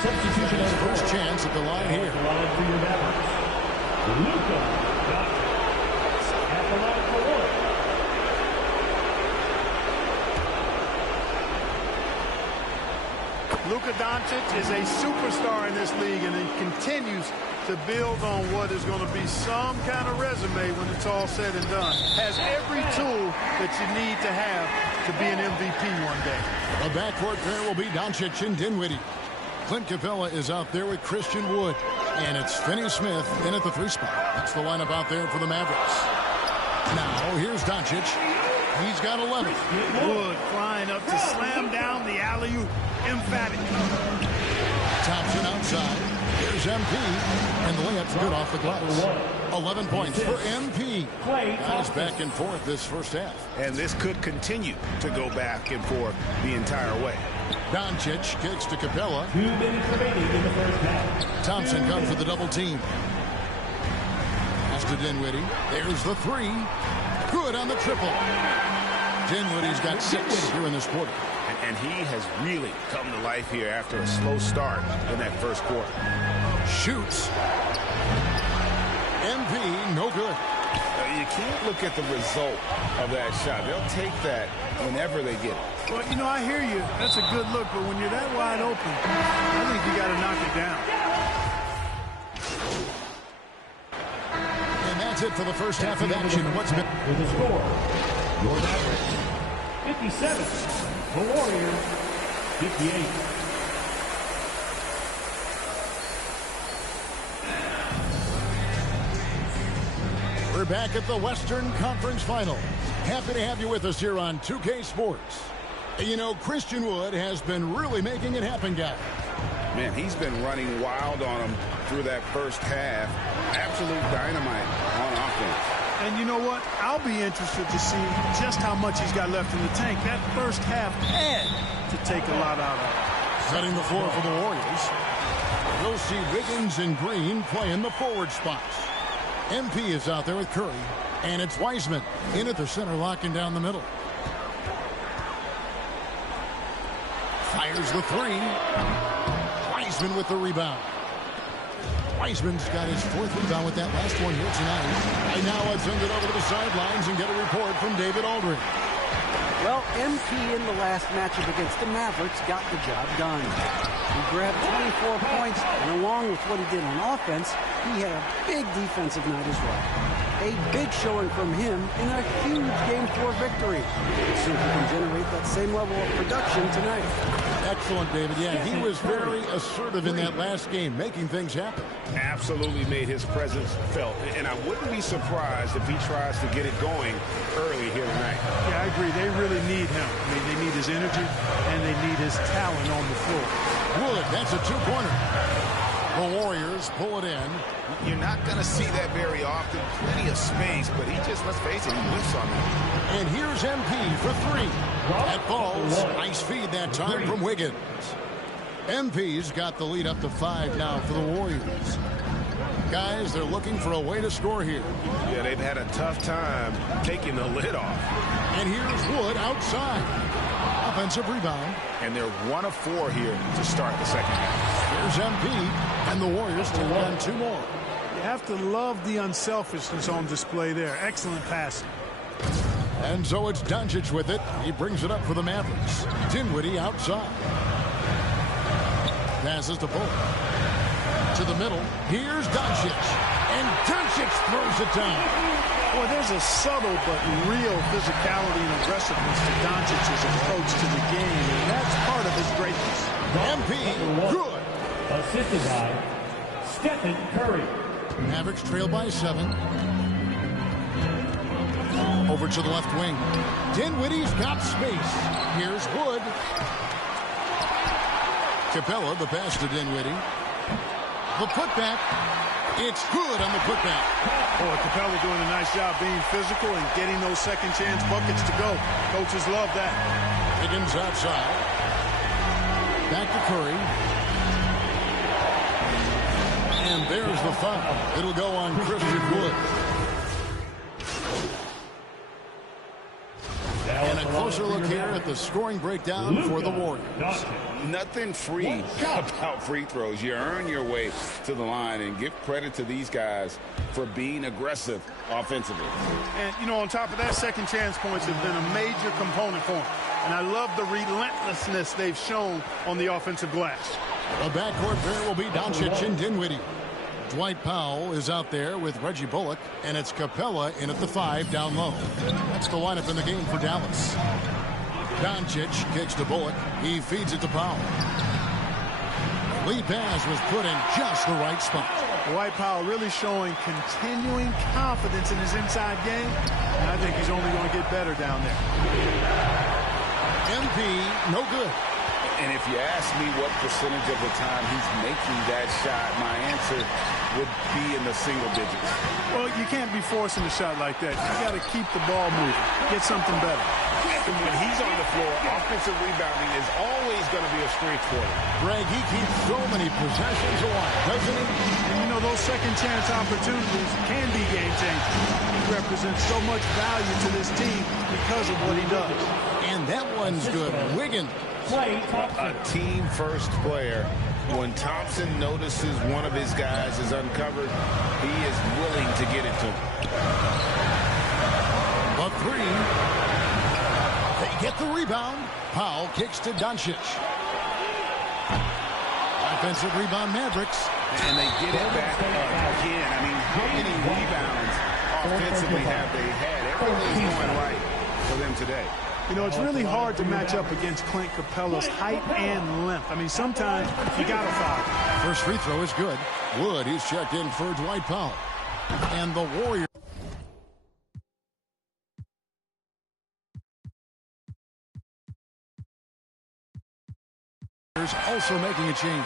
Substitution his first chance at the line here. Luka at the line for 1. Luka Doncic is a superstar in this league, and he continues to build on what is going to be some kind of resume when it's all said and done. Has every tool that you need to have to be an MVP one day. The backcourt pair will be Doncic and Dinwiddie. Clint Capella is out there with Christian Wood. And it's Finney-Smith in at the 3 spot. That's the lineup out there for the Mavericks. Now, here's Doncic. He's got 11. Wood flying up to slam down the alley-oop. Emphatic. Thompson outside. Here's MP. And the layup's good off the glass. 11 points for MP. Guys back and forth this first half. And this could continue to go back and forth the entire way. Doncic kicks to Capella. 2 minutes remaining in the first half. Thompson comes for the double team. Pass to Dinwiddie. There's the 3. Good on the triple. Dinwiddie's got 6 here in this quarter. And he has really come to life here after a slow start in that first quarter. Shoots. MP, no good. You can't look at the result of that shot. They'll take that whenever they get it. Well, you know, I hear you. That's a good look, but when you're that wide open, I think you got to knock it down. And that's it for the first half of action. What's been with the score? Your Mavericks 57. The Warriors 58. We're back at the Western Conference Final. Happy to have you with us here on 2K Sports. You know, Christian Wood has been really making it happen, guys. Man, he's been running wild on him through that first half. Absolute dynamite on offense. And you know what? I'll be interested to see just how much he's got left in the tank. That first half had to take a lot out of it. Setting the floor for the Warriors. We'll see Wiggins and Green play in the forward spots. MP is out there with Curry. And it's Wiseman in at the center, locking down the middle. Fires the three. Wiseman with the rebound. Wiseman's got his fourth rebound with that last one here tonight. And now let's send it over to the sidelines and get a report from David Aldridge. Well, MP in the last matchup against the Mavericks got the job done. He grabbed 24 points, and along with what he did on offense, he had a big defensive night as well. A big showing from him in a huge Game 4 victory. Let's see if he can generate that same level of production tonight. Excellent, David. Yeah, he was very assertive in that last game, making things happen. Absolutely made his presence felt. And I wouldn't be surprised if he tries to get it going early here tonight. Yeah, I agree. They really need him. I mean, they need his energy, and they need his talent on the floor. Wood, that's a two-pointer. The Warriors pull it in. You're not going to see that very often. Plenty of space, but he just, let's face it, he whiffs on that. And here's MP for three. That falls. Nice feed that time from Wiggins. MP's got the lead up to 5 now for the Warriors. Guys, they're looking for a way to score here. Yeah, they've had a tough time taking the lid off. And here's Wood outside. Offensive rebound. And they're 1 of 4 here to start the second half. Here's MP, and the Warriors take on 2 more. You have to love the unselfishness on display there. Excellent passing. And so it's Doncic with it. He brings it up for the Mavericks. Dinwiddie outside. Passes to Bullock. To the middle. Here's Doncic. And Doncic throws it down. Boy, there's a subtle but real physicality and aggressiveness to Doncic's approach to the game, and that's part of his greatness. MP, good. Assisted by Stephen Curry. Mavericks trail by 7. Over to the left wing. Dinwiddie's got space. Here's Wood. Capella, the pass to Dinwiddie. The putback. It's good on the putback. Boy, Capella doing a nice job being physical and getting those second chance buckets to go. Coaches love that. Higgins outside. Back to Curry. And there's the foul. It'll go on Christian Wood. And a closer look here at the scoring breakdown for the Warriors. Nothing free about free throws. You earn your way to the line, and give credit to these guys for being aggressive offensively. And, you know, on top of that, second chance points have been a major component for them. And I love the relentlessness they've shown on the offensive glass. The backcourt pair will be Doncic and Dinwiddie. Dwight Powell is out there with Reggie Bullock, and it's Capella in at the 5 down low. That's the lineup in the game for Dallas. Doncic kicks to Bullock. He feeds it to Powell. Lead pass was put in just the right spot. Dwight Powell really showing continuing confidence in his inside game, and I think he's only going to get better down there. MP, no good. And if you ask me what percentage of the time he's making that shot, my answer would be in the single digits. Well, you can't be forcing a shot like that. You got to keep the ball moving, get something better. And when he's on the floor, offensive rebounding is always going to be a strength for him. Greg, he keeps so many possessions alive, doesn't he? And you know, those second chance opportunities can be game changers. He represents so much value to this team because of what he does. And that one's good. Wiggins. A team-first player. When Thompson notices one of his guys is uncovered, he is willing to get it to him. A 3. They get the rebound. Powell kicks to Doncic. Offensive rebound, Mavericks. And they get it back again. I mean, how many rebounds offensively have they had? Everything's going right for them today. You know, it's really hard to match up against Clint Capella's height and length. I mean, sometimes you got to foul. First free throw is good. Wood, he's checked in for Dwight Powell. And the Warriors. Also making a change.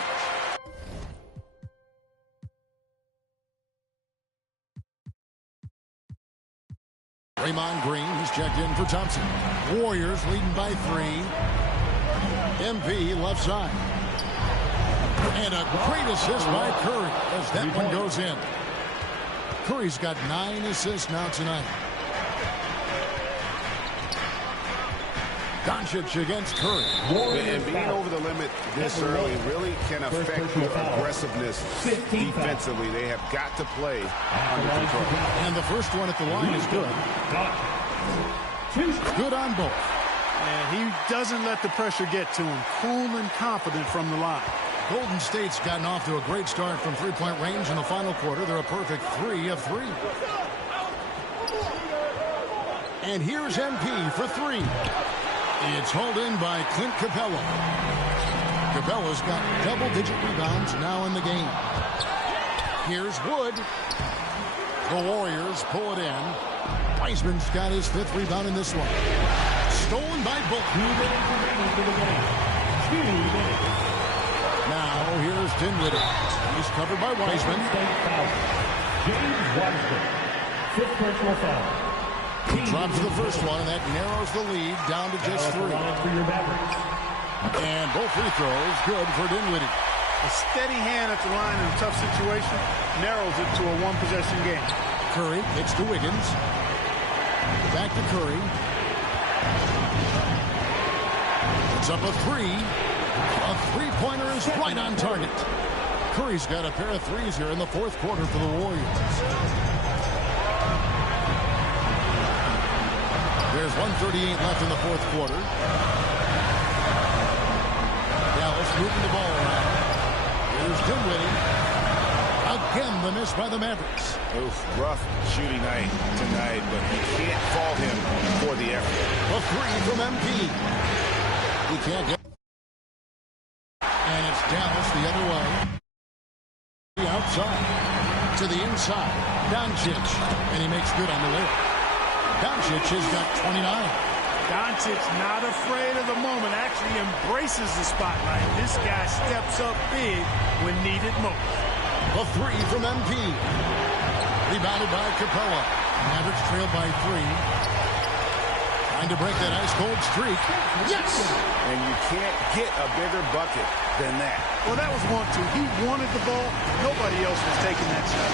Draymond Green, he's checked in for Thompson. Warriors leading by 3. MP left side. And a great assist by Curry as that one goes in. Curry's got 9 assists now tonight. Doncic against Curry. And being over the limit this early really can affect your aggressiveness defensively. They have got to play under control. And the first one at the line is good. Good on both. And he doesn't let the pressure get to him. Cool and confident from the line. Golden State's gotten off to a great start from three-point range in the final quarter. They're a perfect 3 of 3. And here's MP for 3. It's hauled in by Clint Capella. Capella's got double-digit rebounds now in the game. Here's Wood. The Warriors pull it in. Wiseman's got his 5th rebound in this one. Stolen by Bullock. Now here's Dinwiddie. He's covered by Wiseman. James Wiseman, 5th personal foul. He drops the first one, and that narrows the lead down to just 3. And both free throws good for Dinwiddie. A steady hand at the line in a tough situation narrows it to a one-possession game. Curry kicks to Wiggins. Back to Curry. It's up a 3. A three-pointer is right on target. Curry's got a pair of threes here in the 4th quarter for the Warriors. There's 1:38 left in the 4th quarter. Dallas moving the ball around. Here's Dinwiddie. Again, the miss by the Mavericks. Oof, rough shooting night tonight, but you can't fault him for the effort. A 3 from MP. He can't get. And it's Dallas the other way. The outside. To the inside. Doncic. And he makes good on the layup. Doncic has got 29. Doncic not afraid of the moment, actually embraces the spotlight. This guy steps up big when needed most. A 3 from MP. Rebounded by Capella. Mavericks trailed by 3. Trying to break that ice-cold streak. Yes! And you can't get a bigger bucket than that. Well, that was 1-2. He wanted the ball. Nobody else was taking that shot.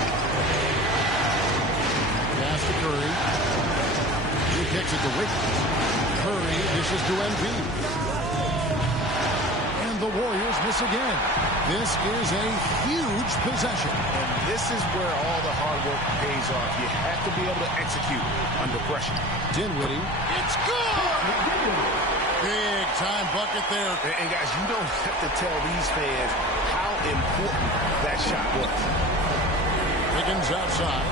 Pass to Curry. He kicks it to Wiggins. Curry dishes to MP. And the Warriors miss again. This is a huge possession. And this is where all the hard work pays off. You have to be able to execute under pressure. Dinwiddie. It's good! Big time bucket there. And guys, you don't have to tell these fans how important that shot was. Wiggins outside.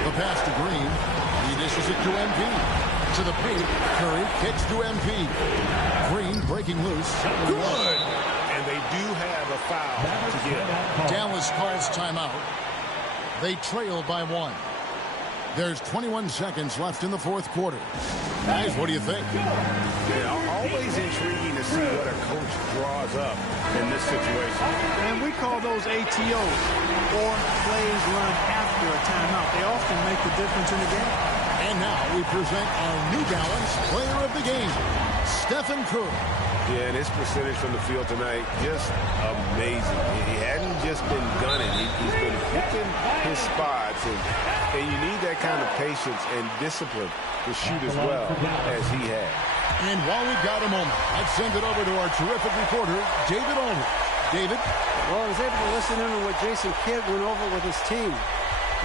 The pass to Green. He dishes it to MP. To the paint. Curry kicks to MP. Green breaking loose. Good! And they do have a foul to give. Dallas calls timeout. They trail by 1. There's 21 seconds left in the 4th quarter. Guys, what do you think? Yeah, always intriguing to see what a coach draws up in this situation. And we call those ATOs, or plays run after a timeout. They often make the difference in the game. And now we present our New Balance player of the game, Stephen Curry. Yeah, and his percentage from the field tonight, just amazing. He hadn't just been gunning. He's been picking his spots, and you need that kind of patience and discipline to shoot as well as he had. And while we've got a moment, I'd send it over to our terrific reporter, David Ulrich. David? Well, I was able to listen in on what Jason Kidd went over with his team.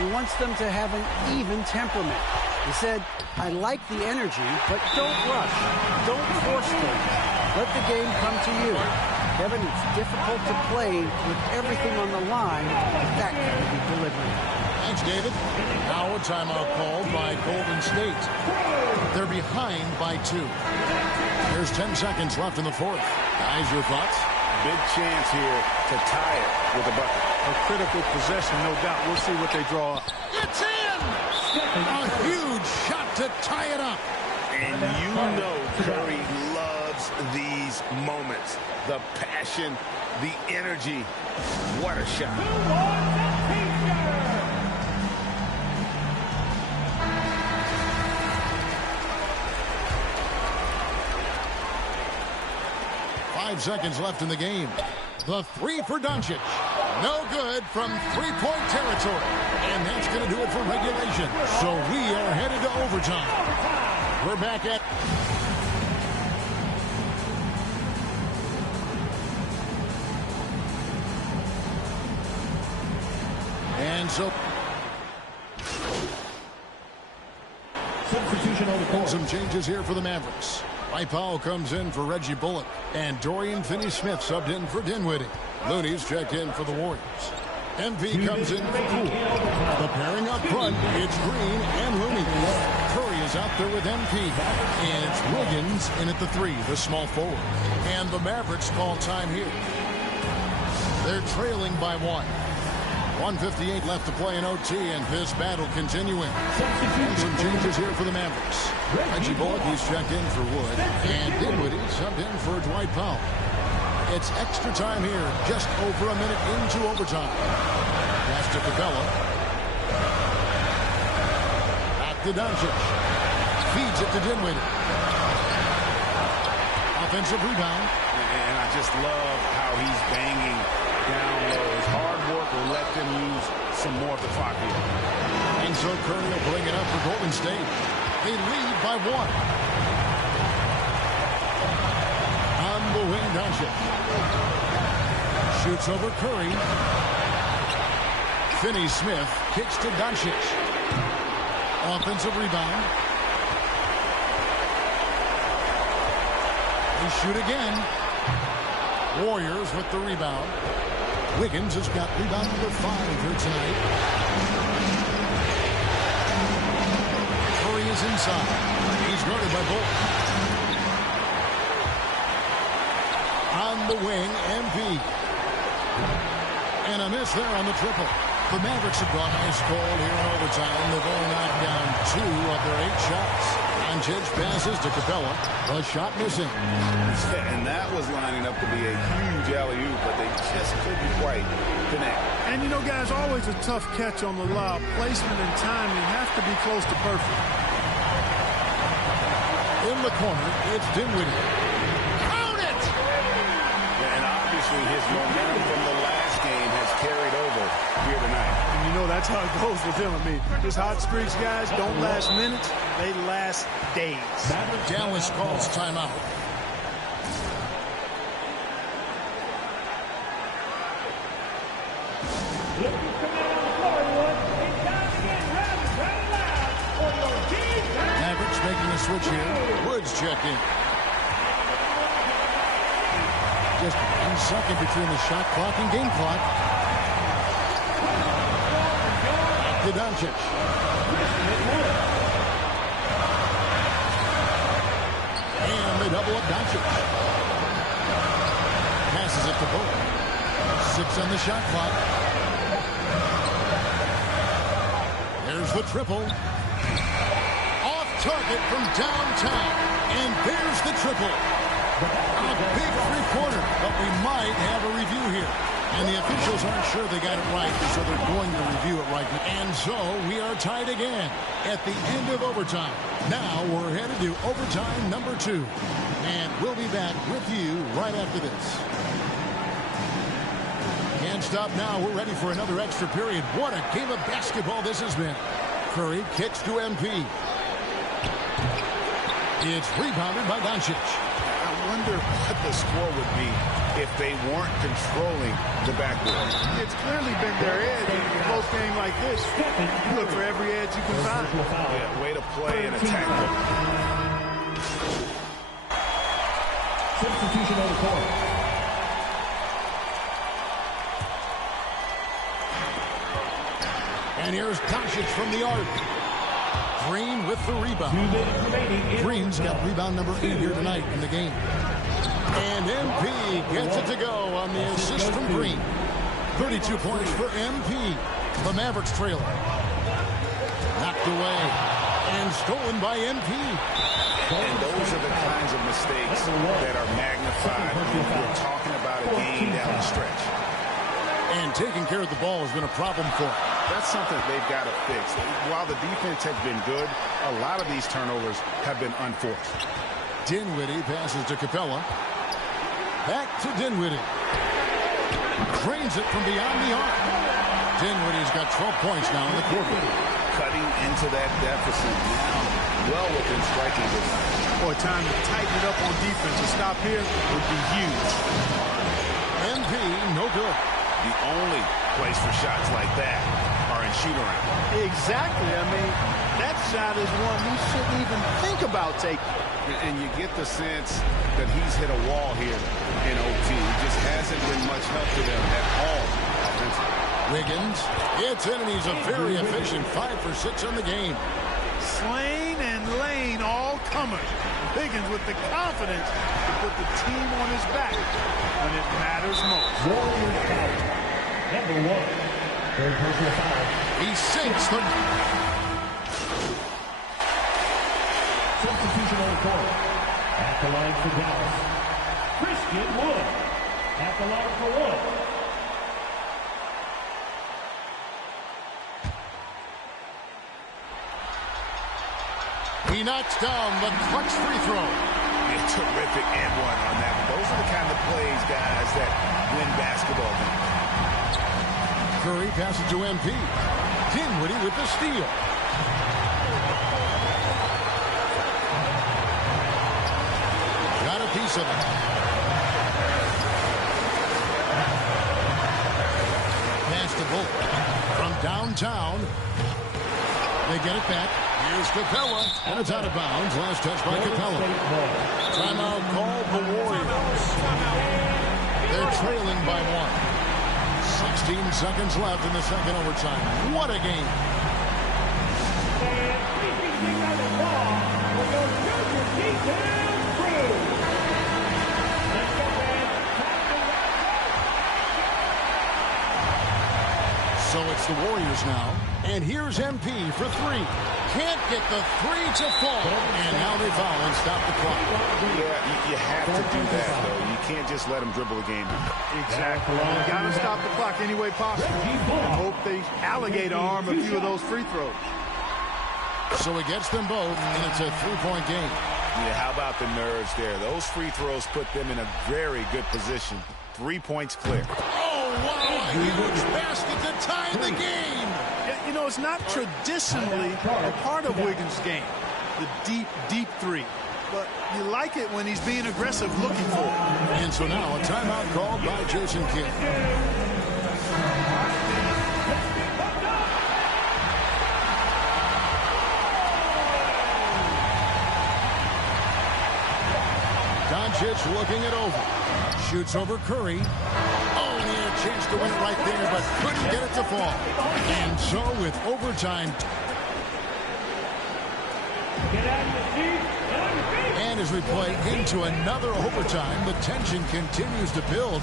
He wants them to have an even temperament. He said, I like the energy, but don't rush. Don't force things. Let the game come to you. Kevin, it's difficult to play with everything on the line with that kind of delivery. Thanks, David. Now a timeout called by Golden State. They're behind by 2. There's 10 seconds left in the 4th. Guys, your thoughts? Big chance here to tie it with a bucket. A critical possession, no doubt. We'll see what they draw up. It's in! A huge shot to tie it up. And you know Curry loves loves these moments. The passion, the energy. What a shot. Who wants that t-shirt? 5 seconds left in the game. The three for Doncic. No good from three-point territory. And that's going to do it for regulation. So we are headed to overtime. We're back at... And so... Substitution on the court. Some changes here for the Mavericks. Mike Powell comes in for Reggie Bullock, and Dorian Finney-Smith subbed in for Dinwiddie. Looney's checked in for the Warriors. MP comes in for Poole. The pairing up front, it's Green and Looney. Curry is out there with MP. And it's Wiggins in at the 3, the small forward. And the Mavericks call time here. They're trailing by 1. 1:58 left to play in OT, and this battle continuing. And some changes here for the Mavericks. Reggie Bullock, he's checked in for Wood, and Dinwiddie subbed in for Dwight Powell. It's extra time here, just over a minute into overtime. Pass to Capella. Back to Doncic. Feeds it to Dinwiddie. Offensive rebound. And I just love how he's banging down low. His hard work will let them use some more of the clock here. And so Curry will bring it up for Golden State. They lead by 1. On the wing, Doncic. Shoots over Curry. Finney-Smith kicks to Doncic. Offensive rebound. They shoot again. Warriors with the rebound. Wiggins has got rebound number 5 here tonight. Curry is inside. He's guarded by Bolt. On the wing, MP. And a miss there on the triple. The Mavericks have gone ice cold here in overtime. They've only knocked down 2 of their 8 shots. Doncic passes to Capella. A shot missing. And that was lining up to be a huge alley-oop, but they just couldn't quite connect. And you know, guys, always a tough catch on the lob. Placement and timing have to be close to perfect. In the corner, it's Dinwiddie. Count it! And obviously his momentum from the last game has carried over here tonight. And you know that's how it goes with him. I mean, his hot streaks, guys, don't last minutes. They last days. Dallas calls timeout. Mavericks making a switch here. Woods checked in. Just 1 second between the shot clock and game clock. To Doncic. And they double up Doncic. Passes it to Bolt. 6 on the shot clock. There's the triple. Off target from downtown. And there's the triple. A big three-pointer, but we might have a review here. And the officials aren't sure they got it right, so they're going to review it right now. And so we are tied again at the end of overtime. Now we're headed to overtime number 2. And we'll be back with you right after this. Can't stop now. We're ready for another extra period. What a game of basketball this has been. Curry kicks to MP. It's rebounded by Doncic. I wonder what the score would be if they weren't controlling the backboard. It's clearly been their edge in a close game like this. You look for every edge you can find. Yeah, way to play and attack them. Substitution on the court. And here's Doncic from the arc. Green with the rebound. Green's got rebound number 8 here tonight in the game. And MP gets it to go on the assist from Green. 32 points for MP. The Mavericks trailer. Knocked away and stolen by MP. And those are the kinds of mistakes that are magnified when we're talking about a game down the stretch. And taking care of the ball has been a problem for him. That's something they've got to fix. While the defense has been good, a lot of these turnovers have been unforced. Dinwiddie passes to Capella. Back to Dinwiddie. Drains it from beyond the arc. Dinwiddie's got 12 points now in the quarter. Cutting into that deficit now, well within striking distance. Boy, time to tighten it up on defense. A stop here would be huge. MP, no good. The only place for shots like that are in shoot-around. Exactly. I mean, that shot is one he shouldn't even think about taking. And you get the sense that he's hit a wall here in OT. He just hasn't been much help to them at all offensively. Wiggins, it's in, and he's a very efficient 5 for 6 on the game. Slane and Lane all comers. Wiggins with the confidence to put the team on his back when it matters most. Number 1. Third personal foul. He sinks the... Substitution on the court. At the line for Dallas, Christian Wood. At the line for 1. He knocks down the clutch free throw. A terrific and one on that. Those are the kind of plays, guys, that win basketball games. Curry passes to MP. Dinwiddie with the steal. Got a piece of it. Pass to Bolt. From downtown. They get it back. Here's Capella, and it's out of bounds. Last touch by Capella. Timeout called the Warriors. They're trailing by 1. 16 seconds left in the second overtime. What a game. So it's the Warriors now. And here's MP for 3. Can't get the 3 to fall. And now they foul and stop the clock. Yeah, you have to do that, though. You can't just let them dribble the game. Exactly. You got to stop the clock any way possible. And hope they alligator arm a few of those free throws. So it gets them both, and it's a 3-point game. Yeah, how about the nerves there? Those free throws put them in a very good position. 3 points clear. Oh, wow, a huge basket to tie the game. Yeah, you know, it's not traditionally a part of Wiggins' game, the deep, deep 3. But you like it when he's being aggressive looking for it. And so now a timeout called by Jason Kidd. Doncic looking it over. Shoots over Curry. Oh, and he had a chance to win it right there, but couldn't get it to fall. And so with overtime. And as we play into another overtime, the tension continues to build.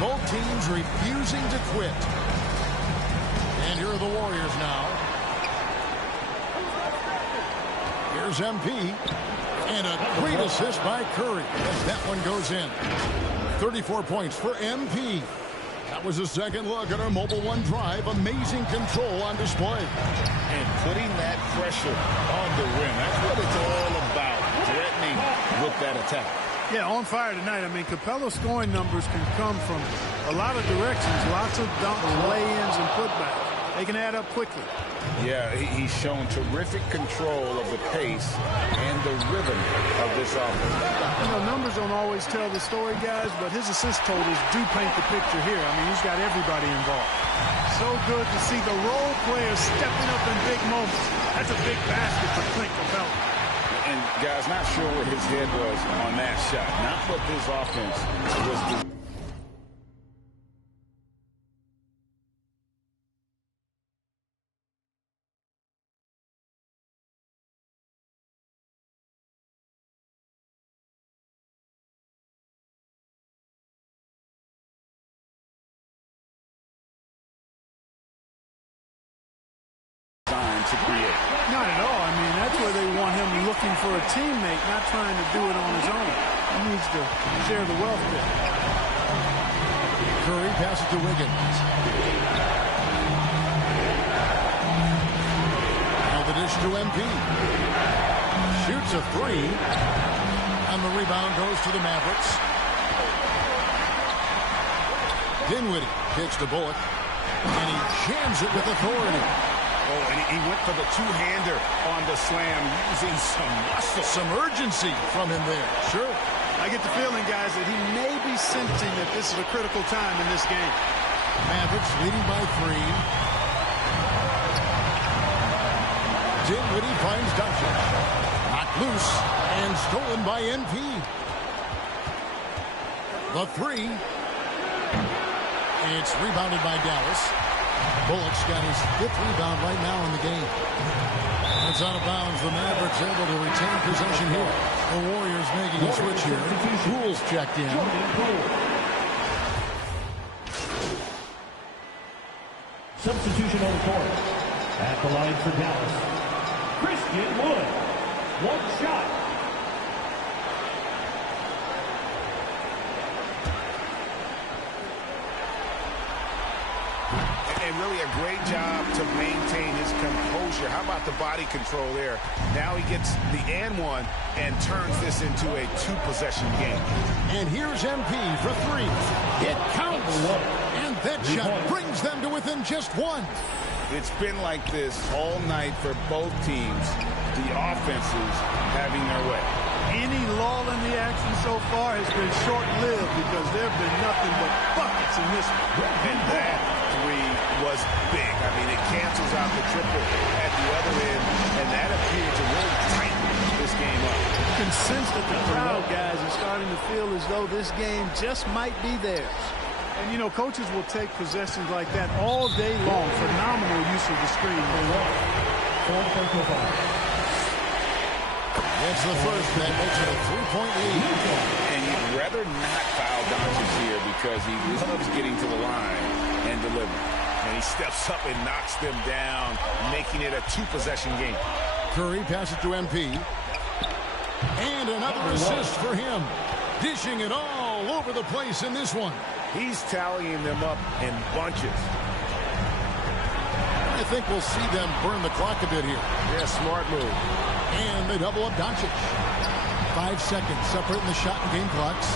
Both teams refusing to quit. And here are the Warriors now. Here's MP. And a great assist by Curry as that one goes in. 34 points for MP. That was a second look at our Mobile One drive. Amazing control on display. And putting that pressure on the rim. That's what it's all about. Threatening with that attack. Yeah, on fire tonight. I mean, Capella's scoring numbers can come from a lot of directions. Lots of dunks, lay-ins, and putbacks. They can add up quickly. Yeah, he's shown terrific control of the pace and the rhythm of this offense. You know, numbers don't always tell the story, guys, but his assist totals do paint the picture here. I mean, he's got everybody involved. So good to see the role players stepping up in big moments. That's a big basket for Clint Capella. And, guys, not sure where his head was on that shot. Not what this offense was doing. To create. Not at all. I mean, that's where they want him looking for a teammate, not trying to do it on his own. He needs to share the wealth there. Curry passes to Wiggins. Now the dish to MP. Shoots a three. And the rebound goes to the Mavericks. Dinwiddie kicks to Bullock. And he jams it with authority. Oh, and he went for the two-hander on the slam, using some muscle. Some urgency from him there. Sure. I get the feeling, guys, that he may be sensing that this is a critical time in this game. Mavericks leading by 3. Dinwiddie finds Doncic. Knocked loose and stolen by NP. The 3. It's rebounded by Dallas. Bullock's got his 5th rebound right now in the game. It's out of bounds. The Mavericks able to retain possession here. The Warriors making a switch here. Poole's checked in. Substitution on the court. At the line for Dallas, Christian Wood. One shot. And really a great job to maintain his composure. How about the body control there? Now he gets the and one and turns this into a 2-possession game. And here's MP for 3. It counts. And that shot brings them to within just 1. It's been like this all night for both teams. The offenses having their way. Any lull in the action so far has been short-lived because there have been nothing but buckets in this one. And that 3 was big. I mean, it cancels out the triple at the other end, and that appeared to really tighten this game up. You can sense that the crowd, guys, is starting to feel as though this game just might be theirs. And, you know, coaches will take possessions like that all day long. Phenomenal use of the screen. That's the first. That makes it a 3-point lead. And you'd rather not foul Doncic here because he loves getting to the line and delivering. And he steps up and knocks them down, making it a 2-possession game. Curry passes to MP. And another assist for him. Dishing it all over the place in this one. He's tallying them up in bunches. I think we'll see them burn the clock a bit here. Yeah, smart move. And they double up Doncic. 5 seconds separating the shot and game clocks.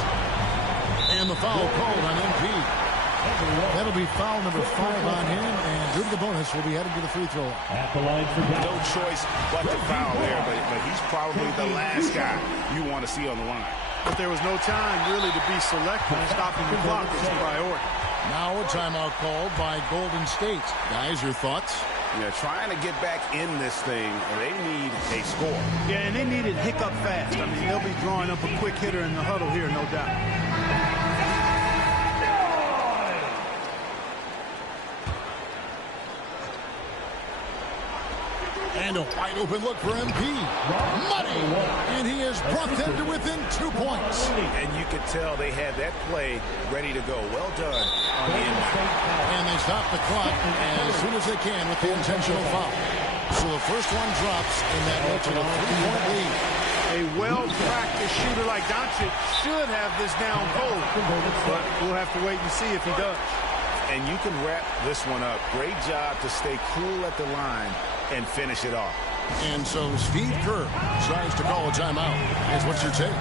And the foul called on MP. That'll be foul number 5 on him, and due to the bonus, will be headed to the free throw. At the line for no choice but to foul there, but he's probably the last guy you want to see on the line. But there was no time really to be selective. Stopping the clock was a priority. Now a timeout called by Golden State. Guys, your thoughts? Yeah, trying to get back in this thing, they need a score. Yeah, and they need it hiccup fast. I mean, they'll be drawing up a quick hitter in the huddle here, no doubt. And a wide open look for MP. Money! And he has brought them to within 2 points. And you could tell they had that play ready to go. Well done on the inbound. And they stop the clock as soon as they can with the intentional foul. So the first one drops, and that makes it a 3-point lead. A well-practiced shooter like Doncic should have this down cold. But we'll have to wait and see if he does. And you can wrap this one up. Great job to stay cool at the line and finish it off. And so Steve Kerr decides to call a timeout. Here's what's your take?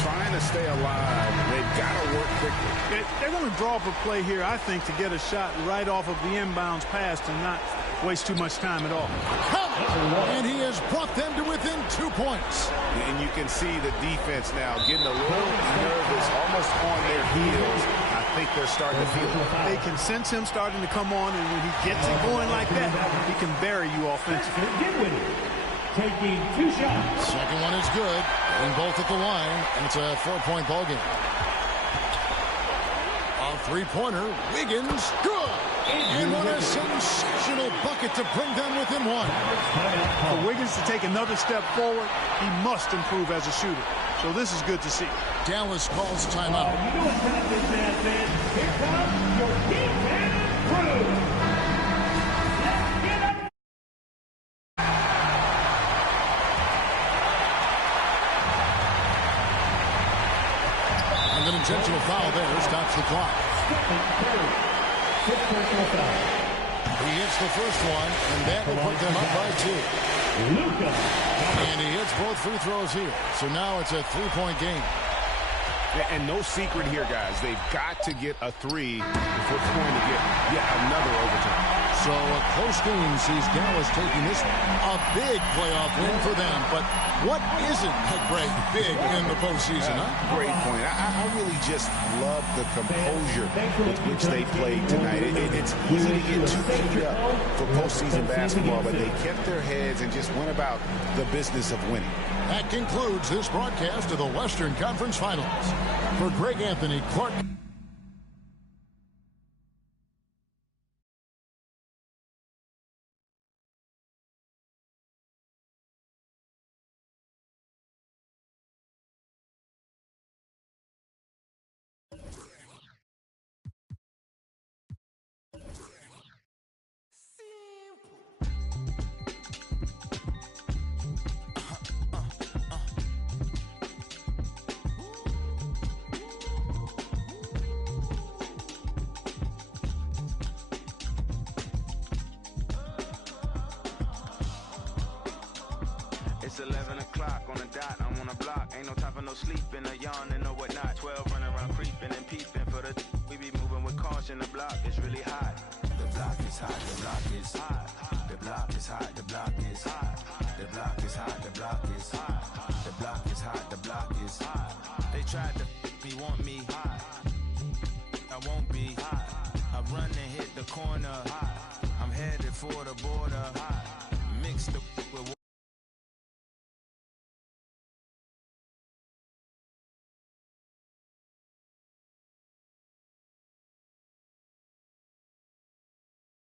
Trying to stay alive. They've got to work quickly. They're going to draw up a play here, I think, to get a shot right off of the inbounds pass and not waste too much time at all. And he has brought them to within 2 points. And you can see the defense now getting a little nervous, almost on their heels. I think they're starting to feel it. They can sense him starting to come on, and when he gets it going like that, he can bury you offensively. Taking 2 shots. Second one is good. And both at the line, and it's a 4-point ball game. A 3-pointer, Wiggins, good. And what a sensational bucket to bring them within 1. For Wiggins to take another step forward, he must improve as a shooter. So this is good to see. Dallas calls timeout. You know what time this man says? Here comes your big man crew. intentional foul there. Stops the clock. He hits the first one, and that will put them up by 2. And he hits both free throws here. So now it's a 3-point game. And no secret here, guys. They've got to get a 3 if we're going to get yet another overtime. So a close game sees Dallas taking this a big playoff win for them. But what isn't a great big in the postseason, huh? Great point. I really just love the composure with which they played tonight. It's easy to get too keyed up for postseason basketball, but they kept their heads and just went about the business of winning. That concludes this broadcast of the Western Conference Finals. For Greg Anthony, Clark. It's 11 o'clock on the dot, I'm on a block. Ain't no time for no sleeping, or yawning or whatnot. 12 running around creeping and peeping for the we be moving with caution. The block is really hot. The block is hot, the block is hot. The block is hot, the block is hot. The block is hot, the block is hot. The block is hot, the block is hot. They tried to me, want me hot. I won't be hot. I run and hit the corner. I'm headed for the border. Mix the